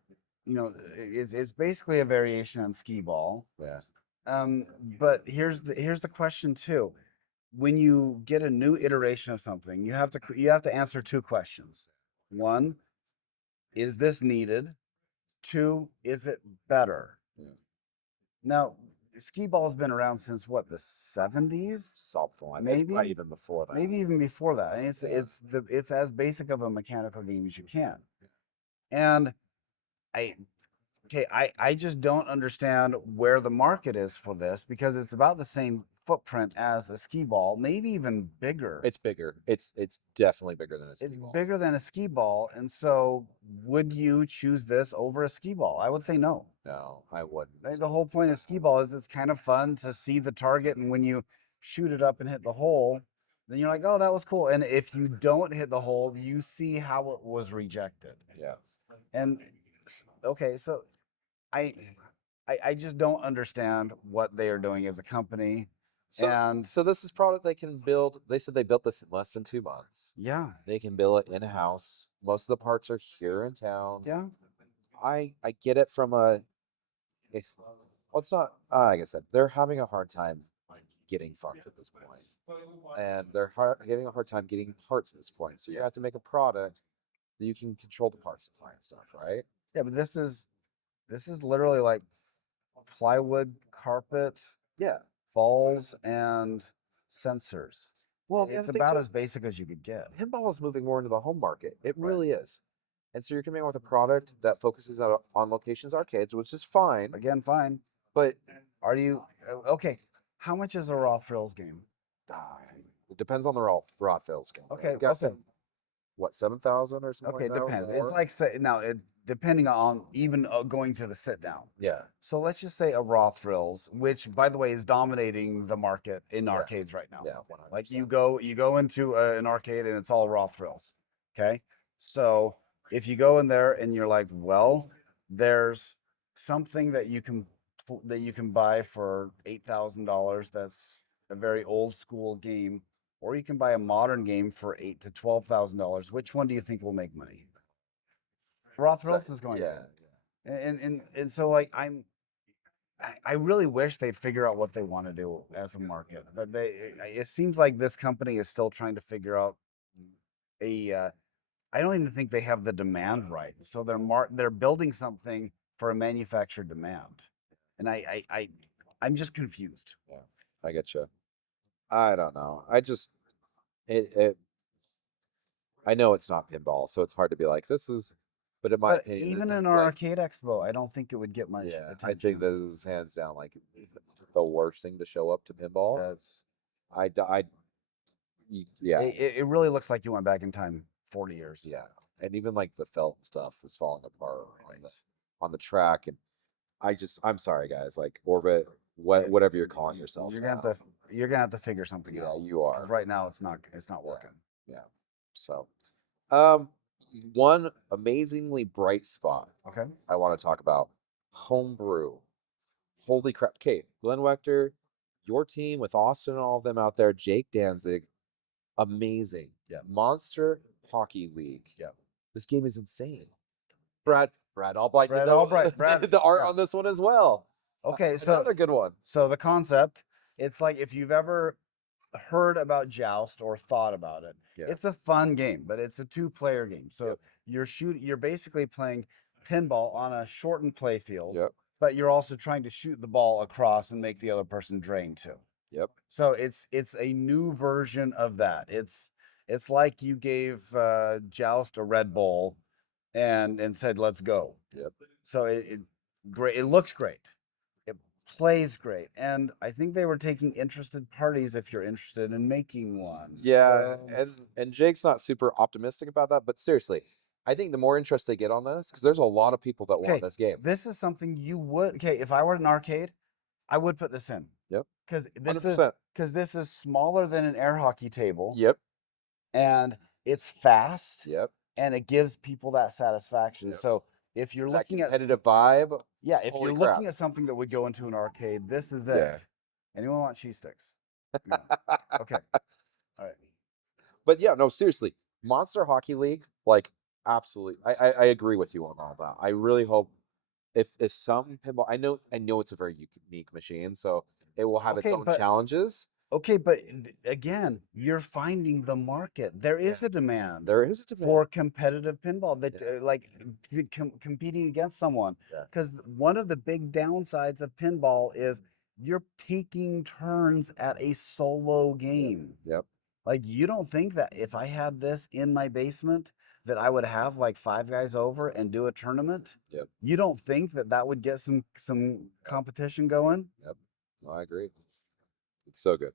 it's basically a variation on skee ball. Yeah. But here's the question too. When you get a new iteration of something, you have to answer 2 questions. 1, is this needed? 2, is it better? Yeah. Now, skee ball has been around since what, the 70s? Something like maybe that. Even before that. Maybe even before that. And it's as basic of a mechanical game as you can. And I just don't understand where the market is for this, because it's about the same footprint as a skee ball, maybe even bigger. It's bigger. It's definitely bigger than a skee ball. It's bigger than a skee ball, and so would you choose this over a skee ball? I would say no. No, I wouldn't. The whole point of skee ball is it's kind of fun to see the target, and when you shoot it up and hit the hole, then you're like, oh, that was cool. And if you don't hit the hole, you see how it was rejected. Yeah. And okay, so I just don't understand what they are doing as a company. So this is product they can build. They said they built this in less than 2 months. Yeah. They can build it in-house. Most of the parts are here in town. Yeah. I get it from it's not, like I said, they're having a hard time getting funds at this point. And they're having a hard time getting parts at this point. So you have to make a product that you can control the parts supply and stuff, right? Yeah, but this is literally like plywood carpet, Yeah. balls, and sensors. Well, the It's other thing about too, as basic as you could get. pinball is moving more into the home market. It Right. really is. And so you're coming out with a product that focuses on locations arcades, which is fine. Again, fine. But Are you okay? How much is a Raw Thrills game? it depends on the raw fails game. Okay, You got okay, what 7,000 or something okay. like that, or Depends. more? It's like now it depending on even going to the sit down. Yeah. So let's just say a Raw Thrills, which by the way is dominating the market in Yeah. arcades right now. Yeah. Like 100%. you go into an arcade and it's all Raw Thrills. Okay, so if you go in there and you're like, well, there's something that you can buy for $8,000. That's a very old school game, or you can buy a modern game for $8,000 to $12,000. Which one do you think will make money? Raw Thrills is going Yeah. to, and so like I really wish they'd figure out what they want to do as a market. But it seems like this company is still trying to figure out a. I don't even think they have the demand right. So they're building something for a manufactured demand, and I'm just confused. Yeah. I get you. I don't know. I just it I know it's not pinball, so it's hard to be like this is. But in my But opinion, even this is in our arcade expo, I don't think it would get much yeah. I attention. think this is hands down like the worst thing to show up to pinball. That's I yeah. it really looks like you went back in time 40 years. Yeah, and even like the felt stuff is falling apart on the track, and I'm sorry guys, like Orbit, whatever you're calling yourself, You're gonna have to figure something yeah, out. you 'Cause are, right now it's not yeah, working. yeah. So, um, one amazingly bright spot Okay. I want to talk about, Homebrew. Holy crap! Okay, Glenn Wechter, your team with Austin and all of them out there, Jake Danzig, amazing. Yeah. Monster Hockey League. Yeah. This game is insane. Brad Albright Brad did Albright, did the art yeah. on this one as well. Okay, so Another good one. so the concept, it's like if you've ever heard about Joust or thought about it, Yeah. it's a fun game, but it's a two-player game. So Yep. you're basically playing pinball on a shortened play field, Yep. but you're also trying to shoot the ball across and make the other person drain too. Yep. So it's a new version of that. It's like you gave Joust a Red Bull and said, let's go. Yep. So great. It looks great. It plays great, and I think they were taking interested parties. If you're interested in making one, Yeah, So- and Jake's not super optimistic about that, but seriously, I think the more interest they get on this, because there's a lot of people that want okay, this game. this is something you would. Okay, if I were at an arcade, I would put this in. Yep. Because 100%. this is smaller than an air hockey table, Yep. and it's fast, Yep. and it gives people that satisfaction. Yep. So if you're That looking at competitive vibe. yeah, if holy you're crap. looking at something that would go into an arcade, this is it. Yeah. Anyone want cheese sticks? No. Okay. All right. But yeah, no, seriously, Monster Hockey League, like absolutely, I agree with you on all that. I really hope if some pinball, I know it's a very unique machine, so it will have its Okay, own but challenges. okay, but again, you're finding the market. There is Yeah. a demand There is a demand. for competitive pinball that Yeah. like competing against someone. Yeah. Because one of the big downsides of pinball is you're taking turns at a solo game. Yep. Like you don't think that if I had this in my basement that I would have like 5 guys over and do a tournament? Yep. You don't think that that would get some competition going? Yep. No, I agree. It's so good.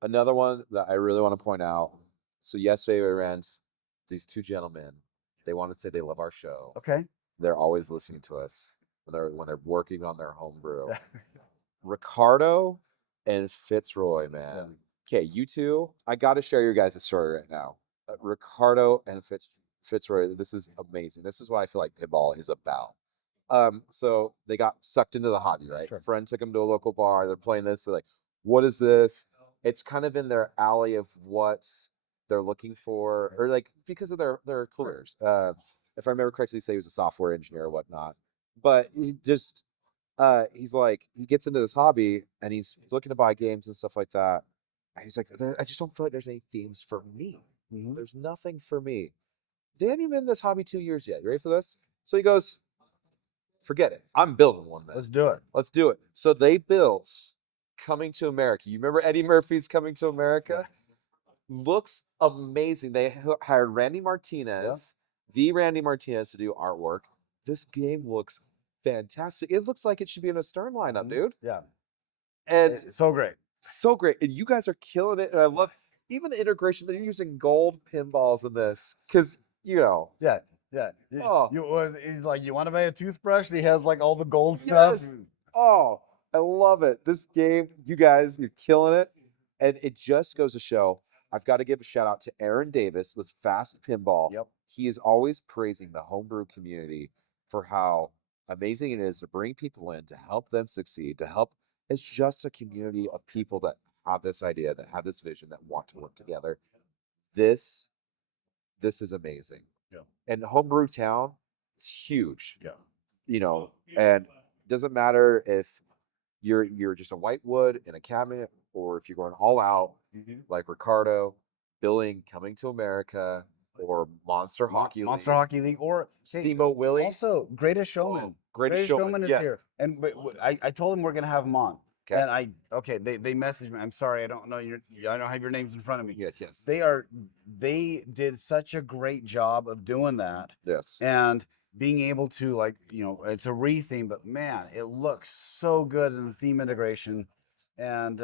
Another one that I really want to point out. So yesterday we ran these two gentlemen. They want to say they love our show. Okay. They're always listening to us when they're working on their homebrew. Ricardo and Fitzroy, man. Okay, you two, I got to share your guys' story right now. Ricardo and Fitzroy, this is amazing. This is what I feel like pinball is about. So they got sucked into the hobby, right? Sure. A friend took them to a local bar. They're playing this. They're like, "What is this?" It's kind of in their alley of what they're looking for, or like because of their careers. If I remember correctly, say he was a software engineer or whatnot. But he just he's like he gets into this hobby and he's looking to buy games and stuff like that. And he's like, I just don't feel like there's any themes for me. Mhm. There's nothing for me. They haven't even been in this hobby 2 years yet. You ready for this? So he goes, forget it. I'm building one then. Let's do it. Let's do it. So they built Coming to America. You remember Eddie Murphy's Coming to America? Looks amazing. They hired Randy Martinez, the Randy Martinez, to do artwork. This game looks fantastic. It looks like it should be in a Stern lineup, dude. Yeah. And It's so great. So great. And you guys are killing it. And I love even the integration. They're using gold pinballs in this because, you know. Yeah. Yeah. Oh. He's like, you want to buy a toothbrush? And he has like all the gold stuff. Oh, I love it. This game, you guys, you're killing it. And it just goes to show, I've got to give a shout out to Aaron Davis with Fast Pinball. Yep. He is always praising the homebrew community for how amazing it is to bring people in, to help them succeed, to help. It's just a community of people that have this idea, that have this vision, that want to work together. This is amazing. Yeah. And Homebrew Town is huge. Yeah. You know, and it doesn't matter if you're just a whitewood in a cabinet, or if you're going all out, like Ricardo, building Coming to America, or Monster Hockey League, or Steamboat Willie. Also, Greatest Showman. Greatest Showman is here. And I told him we're gonna have him on. Okay. And they messaged me. I'm sorry, I don't have your names in front of me. Yes. They did such a great job of doing that. Yes. And being able to, like, it's a re-theme, but man, it looks so good in the theme integration. And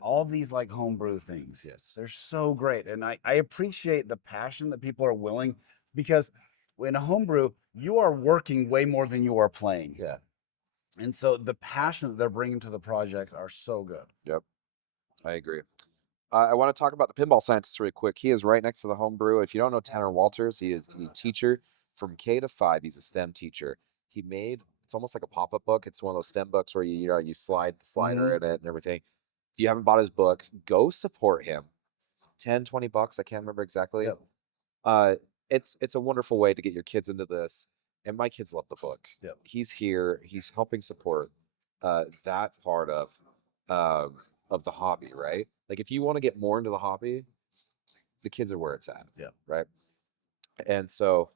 all these like homebrew things. Yes. They're so great. And I appreciate the passion that people are willing, because in a homebrew, you are working way more than you are playing. Yeah. And so the passion that they're bringing to the project are so good. Yep. I agree. I want to talk about the pinball scientist really quick. He is right next to the homebrew. If you don't know Tanner Walters, he is the teacher from K to 5. He's a STEM teacher. He made, it's almost like a pop-up book. It's one of those STEM books where you slide the slider in it and everything. If you haven't bought his book, go support him. 10, 20 bucks, I can't remember exactly. Yep. It's a wonderful way to get your kids into this. And my kids love the book. Yep. He's here. He's helping support that part of the hobby, right? Like if you want to get more into the hobby, the kids are where it's at. Yeah. Right. And so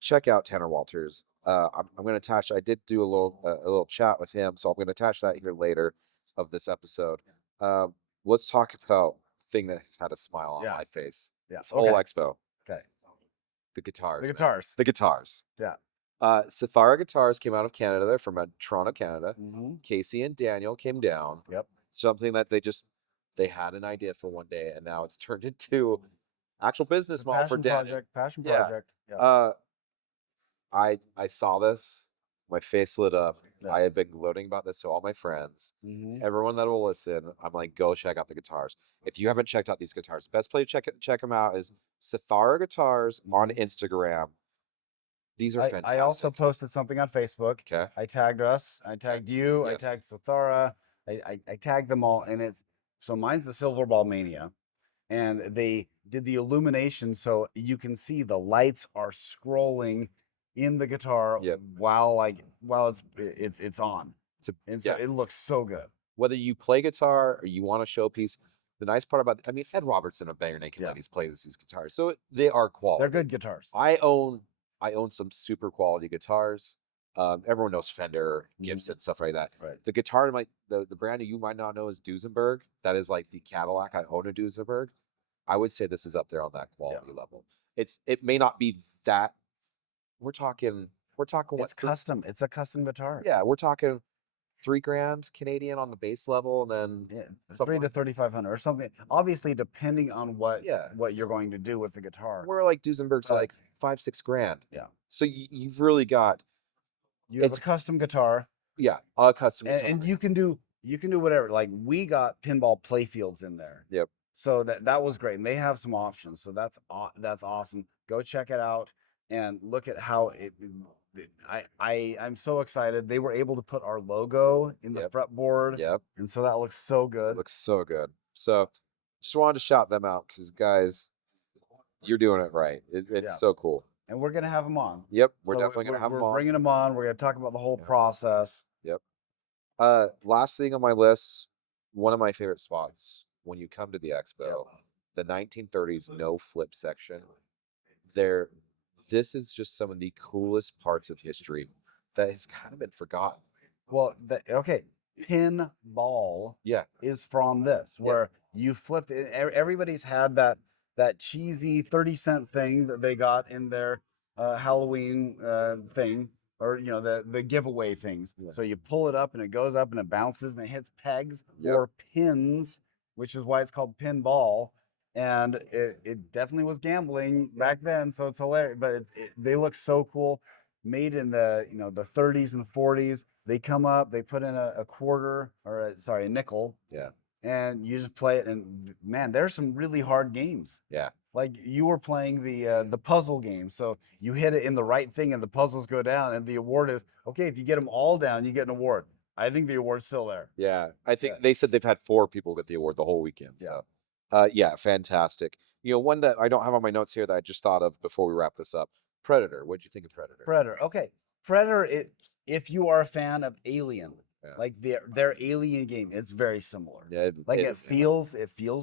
check out Tanner Walters. I'm going to attach. I did do a little chat with him, so I'm going to attach that here later of this episode. Let's talk about the thing that's had a smile on my face. Yeah. This whole expo. Okay. The guitars. The guitars. Yeah. Sithara Guitars came out of Canada. They're from Toronto, Canada. Casey and Daniel came down. Yep. Something that they had an idea for one day, and now it's turned into actual business model for Daniel. Passion project. Yeah. I saw this. My face lit up. Yeah. I had been gloating about this to all my friends. Everyone that will listen, I'm like, go check out the guitars. If you haven't checked out these guitars, best place to check them out is Sithara Guitars on Instagram. These are fantastic. I also posted something on Facebook. Okay. I tagged us. I tagged you. Yes. I tagged Sithara. I tagged them all, and mine's the Silver Ball Mania, and they did the illumination so you can see the lights are scrolling in the guitar while it's on. So it looks so good. Whether you play guitar or you want a showpiece, the nice part about Ed Robertson of Banger Naked Ladies plays these guitars, so they are quality. They're good guitars. I own some super quality guitars. Everyone knows Fender, Gibson, stuff like that. Right. The guitar, the brand you might not know is Duesenberg. That is like the Cadillac. I own a Duesenberg. I would say this is up there on that quality level. It may not be that. We're talking. It's custom. It's a custom guitar. Yeah, we're talking $3,000 Canadian on the base level, and then $3,000 to $3,500 or something. Obviously, depending on what you're going to do with the guitar. We're like Duesenberg's like $5,000-6,000. Yeah. So you've really got. You have a custom guitar. Yeah, a custom guitar. And you can do whatever. Like we got pinball playfields in there. Yep. So that was great, and they have some options. So that's awesome. Go check it out and look at how I'm so excited. They were able to put our logo in the fretboard. Yep. And so that looks so good. It looks so good. So just wanted to shout them out because guys, you're doing it right. It's so cool. And we're gonna have them on. Yep, we're definitely gonna have them on. We're bringing them on. We're gonna talk about the whole process. Yep. Last thing on my list, one of my favorite spots when you come to the expo, the 1930s no flip section. This is just some of the coolest parts of history. that has kind of been forgotten. Well, okay, pinball Yeah. is from this, Yeah. where you flipped it. Everybody's had that cheesy 30-cent thing that they got in their Halloween thing, or the giveaway things. Yeah. So you pull it up and it goes up and it bounces and it hits pegs Yep. or pins, which is why it's called pinball. And it definitely was gambling back then, so it's hilarious. But they look so cool, made in the 30s and 40s. They come up, they put in a quarter, or a nickel, Yeah. and you just play it. And man, there's some really hard games. Yeah. Like you were playing the puzzle game, so you hit it in the right thing, and the puzzles go down, and the award is okay. If you get them all down, you get an award. I think the award's still there. Yeah. I think Yeah. they said they've had 4 people get the award the whole weekend. Yeah. So, yeah, fantastic. One that I don't have on my notes here that I just thought of before we wrap this up. Predator. What'd you think of Predator? Predator. Okay, Predator. If you are a fan of Alien, Yeah. like their Alien game, it's very similar. Yeah. Like it feels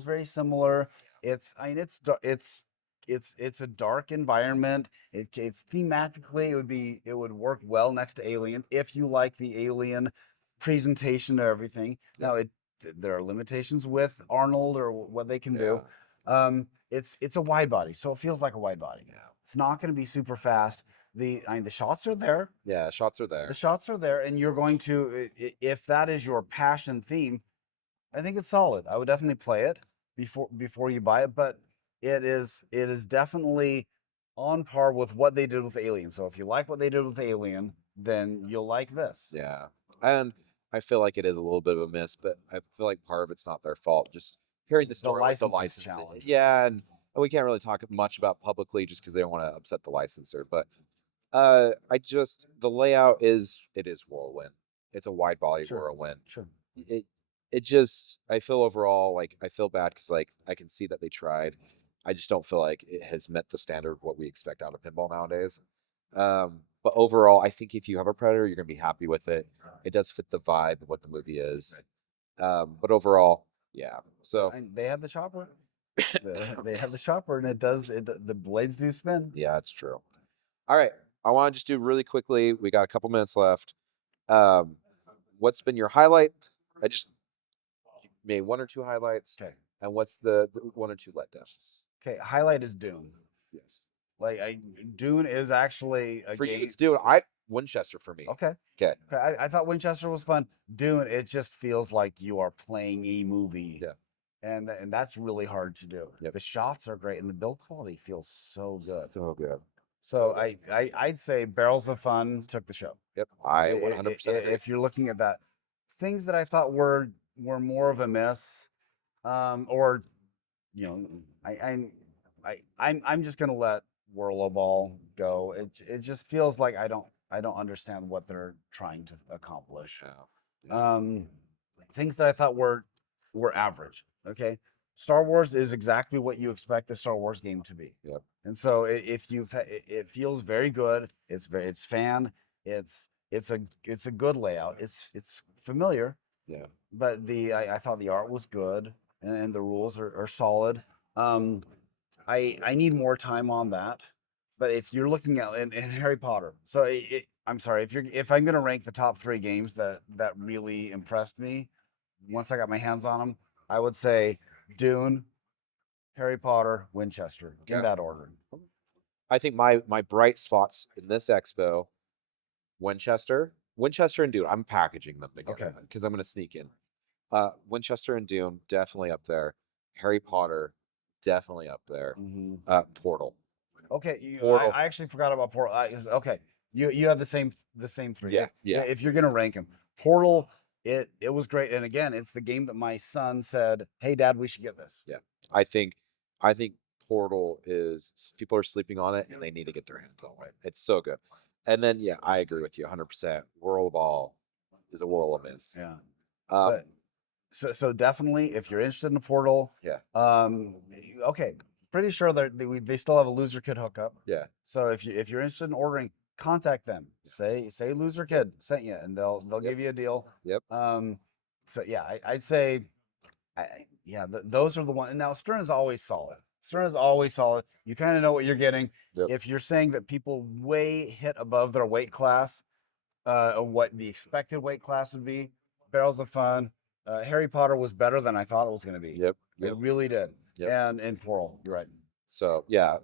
very similar. It's a dark environment. It's thematically it would work well next to Alien if you like the Alien presentation and everything. Yeah. Now there are limitations with Arnold or what they can do. It's a wide body, so it feels like a wide body. Yeah. It's not going to be super fast. The shots are there. Yeah. Shots are there. The shots are there, and you're going to, if that is your passion theme, I think it's solid. I would definitely play it before you buy it, but it is definitely on par with what they did with Alien. So if you like what they did with Alien, then you'll like this. Yeah. And I feel like it is a little bit of a miss, but I feel like part of it's not their fault. Just hearing the story with the licensing's license. challenge. Yeah, and we can't really talk much about publicly just because they don't want to upset the licensor. But the layout is whirlwind. It's a wide body Sure. whirlwind. Sure. It just I feel overall like I feel bad because like I can see that they tried. I just don't feel like it has met the standard of what we expect out of pinball nowadays. But overall, I think if you have a Predator, you're gonna be happy with it. It does fit the vibe of what the movie is. But overall, yeah. So And they have the chopper. They have the chopper, and the blades do spin. yeah, that's true. All right, I want to just do really quickly. We got a couple minutes left. What's been your highlight? I just made 1 or 2 highlights. Okay. And what's the 1 or 2 letdowns? Okay. Highlight is Dune. Yes. Like Dune is actually a For you, game. it's Dune. Winchester for me. Okay. Okay. Okay. I thought Winchester was fun. Dune, it just feels like you are playing a movie. Yeah. And that's really hard to do. Yep. The shots are great, and the build quality feels so good. So good. So I'd say Barrels of Fun took the show. Yep. I 100% agree. If you're looking at that, things that I thought were more of a miss, or I'm just gonna let Whirl a Ball go. It just feels like I don't understand what they're trying to accomplish. Yeah. Things that I thought were average. Okay, Star Wars is exactly what you expect a Star Wars game to be. Yep. And so it feels very good. It's fan. It's a good layout. It's familiar. Yeah. But I thought the art was good, and the rules are solid. I need more time on that. But if you're looking at in Harry Potter, so I'm sorry if I'm gonna rank the top 3 games that really impressed me, once I got my hands on them, I would say Dune, Harry Potter, Winchester, in that order. I think my bright spots in this expo, Winchester and Dune. I'm packaging them together because I'm going to sneak in. Winchester and Dune definitely up there. Harry Potter definitely up there. Portal. Okay, Portal. I actually forgot about Portal. Okay, you have the same 3. Yeah. If you're gonna rank them, Portal, it was great, and again, it's the game that my son said, "Hey, Dad, we should get this." Yeah, I think Portal is people are sleeping on it, and they need to get their hands on it. It's so good. And then yeah, I agree with you 100%. Whirl of Ball is a whirl of miss. Yeah. But, so definitely, if you're interested in a Portal, yeah. Okay, pretty sure they still have a Loser Kid hookup. Yeah. So if you're interested in ordering, contact them. Say Loser Kid sent you, and they'll give you a deal. Yep. So yeah, I'd say, those are the ones. Now Stern is always solid. You kind of know what you're getting. Yep. If you're saying that people way hit above their weight class, of what the expected weight class would be. Barrels of Fun. Harry Potter was better than I thought it was going to be. Yep. It really did. Yep. And Coral, you're right. So yeah,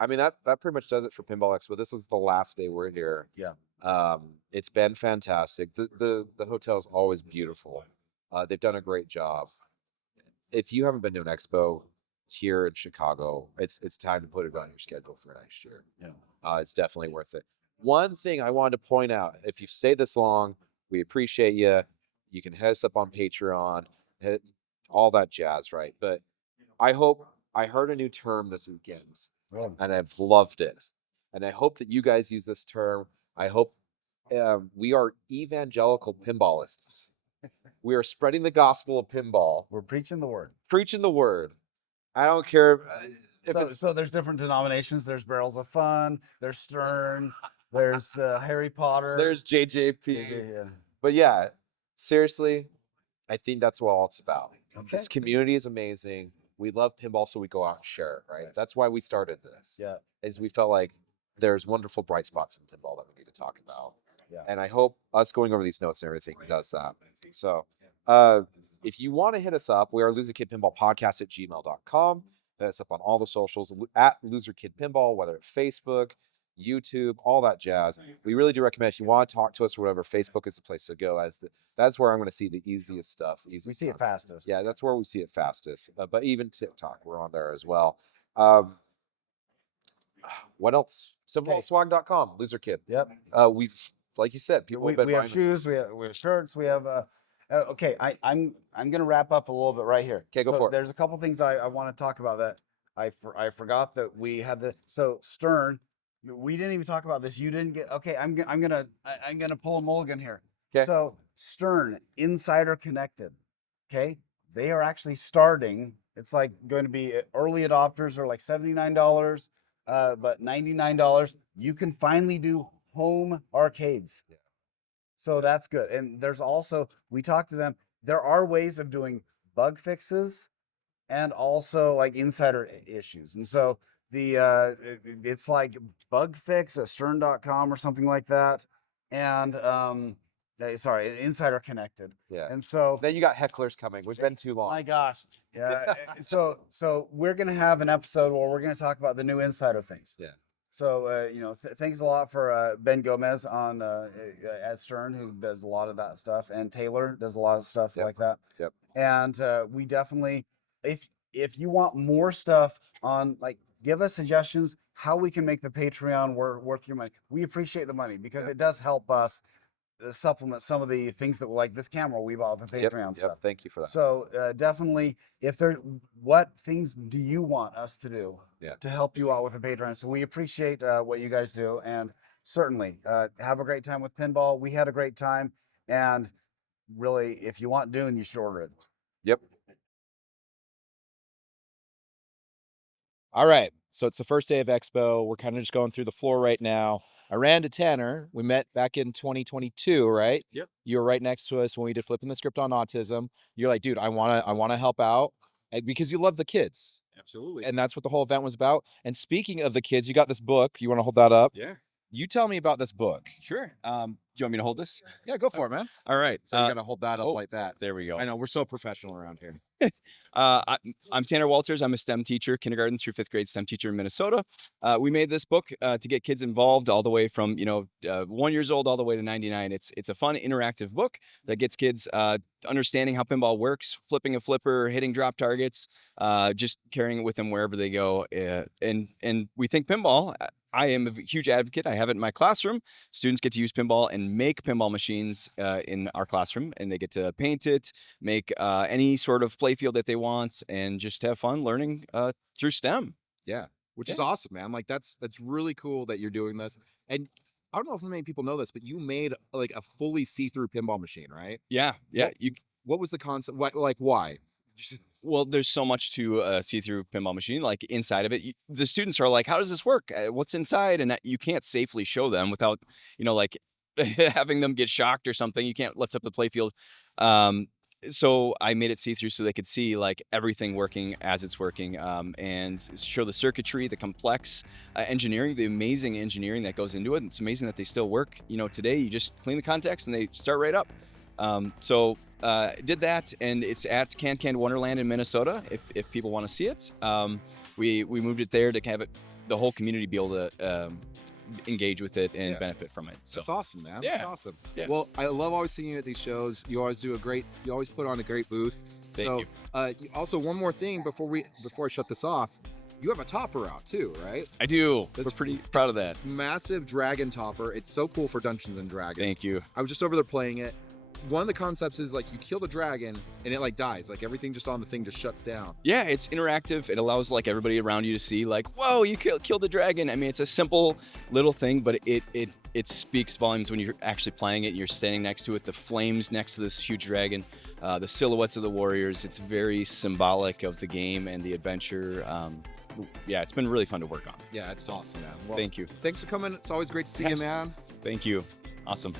I mean that pretty much does it for Pinball Expo. This is the last day we're here. Yeah. It's been fantastic. The hotel is always beautiful. They've done a great job. If you haven't been to an expo here in Chicago, it's time to put it on your schedule for next year. Yeah. It's definitely worth it. One thing I wanted to point out: if you've stayed this long, we appreciate you. You can hit us up on Patreon, hit all that jazz, right? But I heard a new term this weekend, and I've loved it. And I hope that you guys use this term. I hope we are evangelical pinballists. We are spreading the gospel of pinball. We're preaching the word. Preaching the word. I don't care So there's different denominations. There's Barrels of Fun. There's Stern. There's Harry Potter. There's JJP. But yeah, seriously, I think that's what all it's about. Okay. This community is amazing. We love pinball, so we go out and share it, right? That's why we started this. Yeah. Is we felt like there's wonderful bright spots in pinball that we need to talk about. Yeah. And I hope us going over these notes and everything does that. So if you want to hit us up, we are loserkidpinballpodcast at gmail.com. Hit us up on all the socials at Loser Kid Pinball, whether it's Facebook, YouTube, all that jazz. We really do recommend if you want to talk to us or whatever, Facebook is the place to go. That's where I'm going to see the easiest stuff. We see it fastest. Yeah, that's where we see it fastest. But even TikTok, we're on there as well. What else? SimpleSwag.com, Loser Kid. Yep. We've, like you said, people we have shoes, we have shirts, we have okay, I'm gonna wrap up a little bit right here. Okay, go for it. There's a couple things that I want to talk about that I forgot that we had Stern. We didn't even talk about this. You didn't get okay. I'm gonna pull a mulligan here. Okay. So Stern Insider Connected. Okay, they are actually starting. It's like going to be early adopters are like $79, but $99. You can finally do home arcades. Yeah. So that's good. And there's also, we talked to them, there are ways of doing bug fixes and also like insider issues. And so it's like bug fix at stern.com or something like that. And sorry, Insider Connected. Yeah. And so then you got hecklers coming. We've been too long. my gosh. Yeah. so we're gonna have an episode where we're gonna talk about the new insider things. Yeah. So thanks a lot for Ben Gomez on at Stern, who does a lot of that stuff, and Taylor does a lot of stuff like that. Yep. And we definitely, if you want more stuff on, like, give us suggestions how we can make the Patreon worth your money. We appreciate the money because it does help us supplement some of the things that, like this camera we bought with the Patreon stuff. Thank you for that. So definitely, what things do you want us to do to help you out with the Patreon? So we appreciate what you guys do, and certainly have a great time with pinball. We had a great time, and really, if you want Dune, you should order it. Yep. All right. So it's the first day of Expo. We're kind of just going through the floor right now. I ran to Tanner. We met back in 2022, right? Yep. You were right next to us when we did Flipping the Script on Autism. You're like, dude, I wanna help out because you love the kids. Absolutely. And that's what the whole event was about. And speaking of the kids, you got this book. You want to hold that up? Yeah. You tell me about this book. Sure. Do you want me to hold this? Yeah, go for it, man. All right. So you gotta hold that up like that. There we go. I know we're so professional around here. I'm Tanner Walters. I'm a STEM teacher, kindergarten through 5th grade STEM teacher in Minnesota. We made this book to get kids involved all the way from 1 year old all the way to 99. It's a fun interactive book that gets kids understanding how pinball works, flipping a flipper, hitting drop targets, just carrying it with them wherever they go. And we think pinball. I am a huge advocate. I have it in my classroom. Students get to use pinball and make pinball machines in our classroom, and they get to paint it, make any sort of play field that they want, and just have fun learning through STEM. Yeah, which is awesome, man. Like that's really cool that you're doing this. And I don't know if many people know this, but you made like a fully see-through pinball machine, right? Yeah. What was the concept? Why? Well, there's so much to a see-through pinball machine. Like inside of it, the students are like, "How does this work? What's inside?" And you can't safely show them without, like having them get shocked or something. You can't lift up the playfield. So I made it see-through so they could see like everything working as it's working, and show the circuitry, the complex engineering, the amazing engineering that goes into it. And it's amazing that they still work. You know, today you just clean the contacts and they start right up. Did that, and it's at Can Wonderland in Minnesota. If people want to see it, we moved it there to have it, the whole community be able to engage with it and benefit from it. So That's awesome, man. Yeah. That's awesome. Yeah. Well, I love always seeing you at these shows. You always put on a great booth. Thank you. Also, one more thing before I shut this off, you have a topper out too, right? I do. That's We're pretty proud of that. Massive dragon topper. It's so cool for Dungeons and Dragons. Thank you. I was just over there playing it. One of the concepts is like you kill the dragon and it like dies. Like everything just on the thing just shuts down. Yeah, it's interactive. It allows like everybody around you to see like, whoa, you killed the dragon. I mean, it's a simple little thing, but it speaks volumes when you're actually playing it. And you're standing next to it, the flames next to this huge dragon, the silhouettes of the warriors. It's very symbolic of the game and the adventure. Yeah, it's been really fun to work on. Yeah, it's awesome, man. Well, Thank you. Thanks for coming. It's always great to see Yes. you, man. Thank you. Awesome.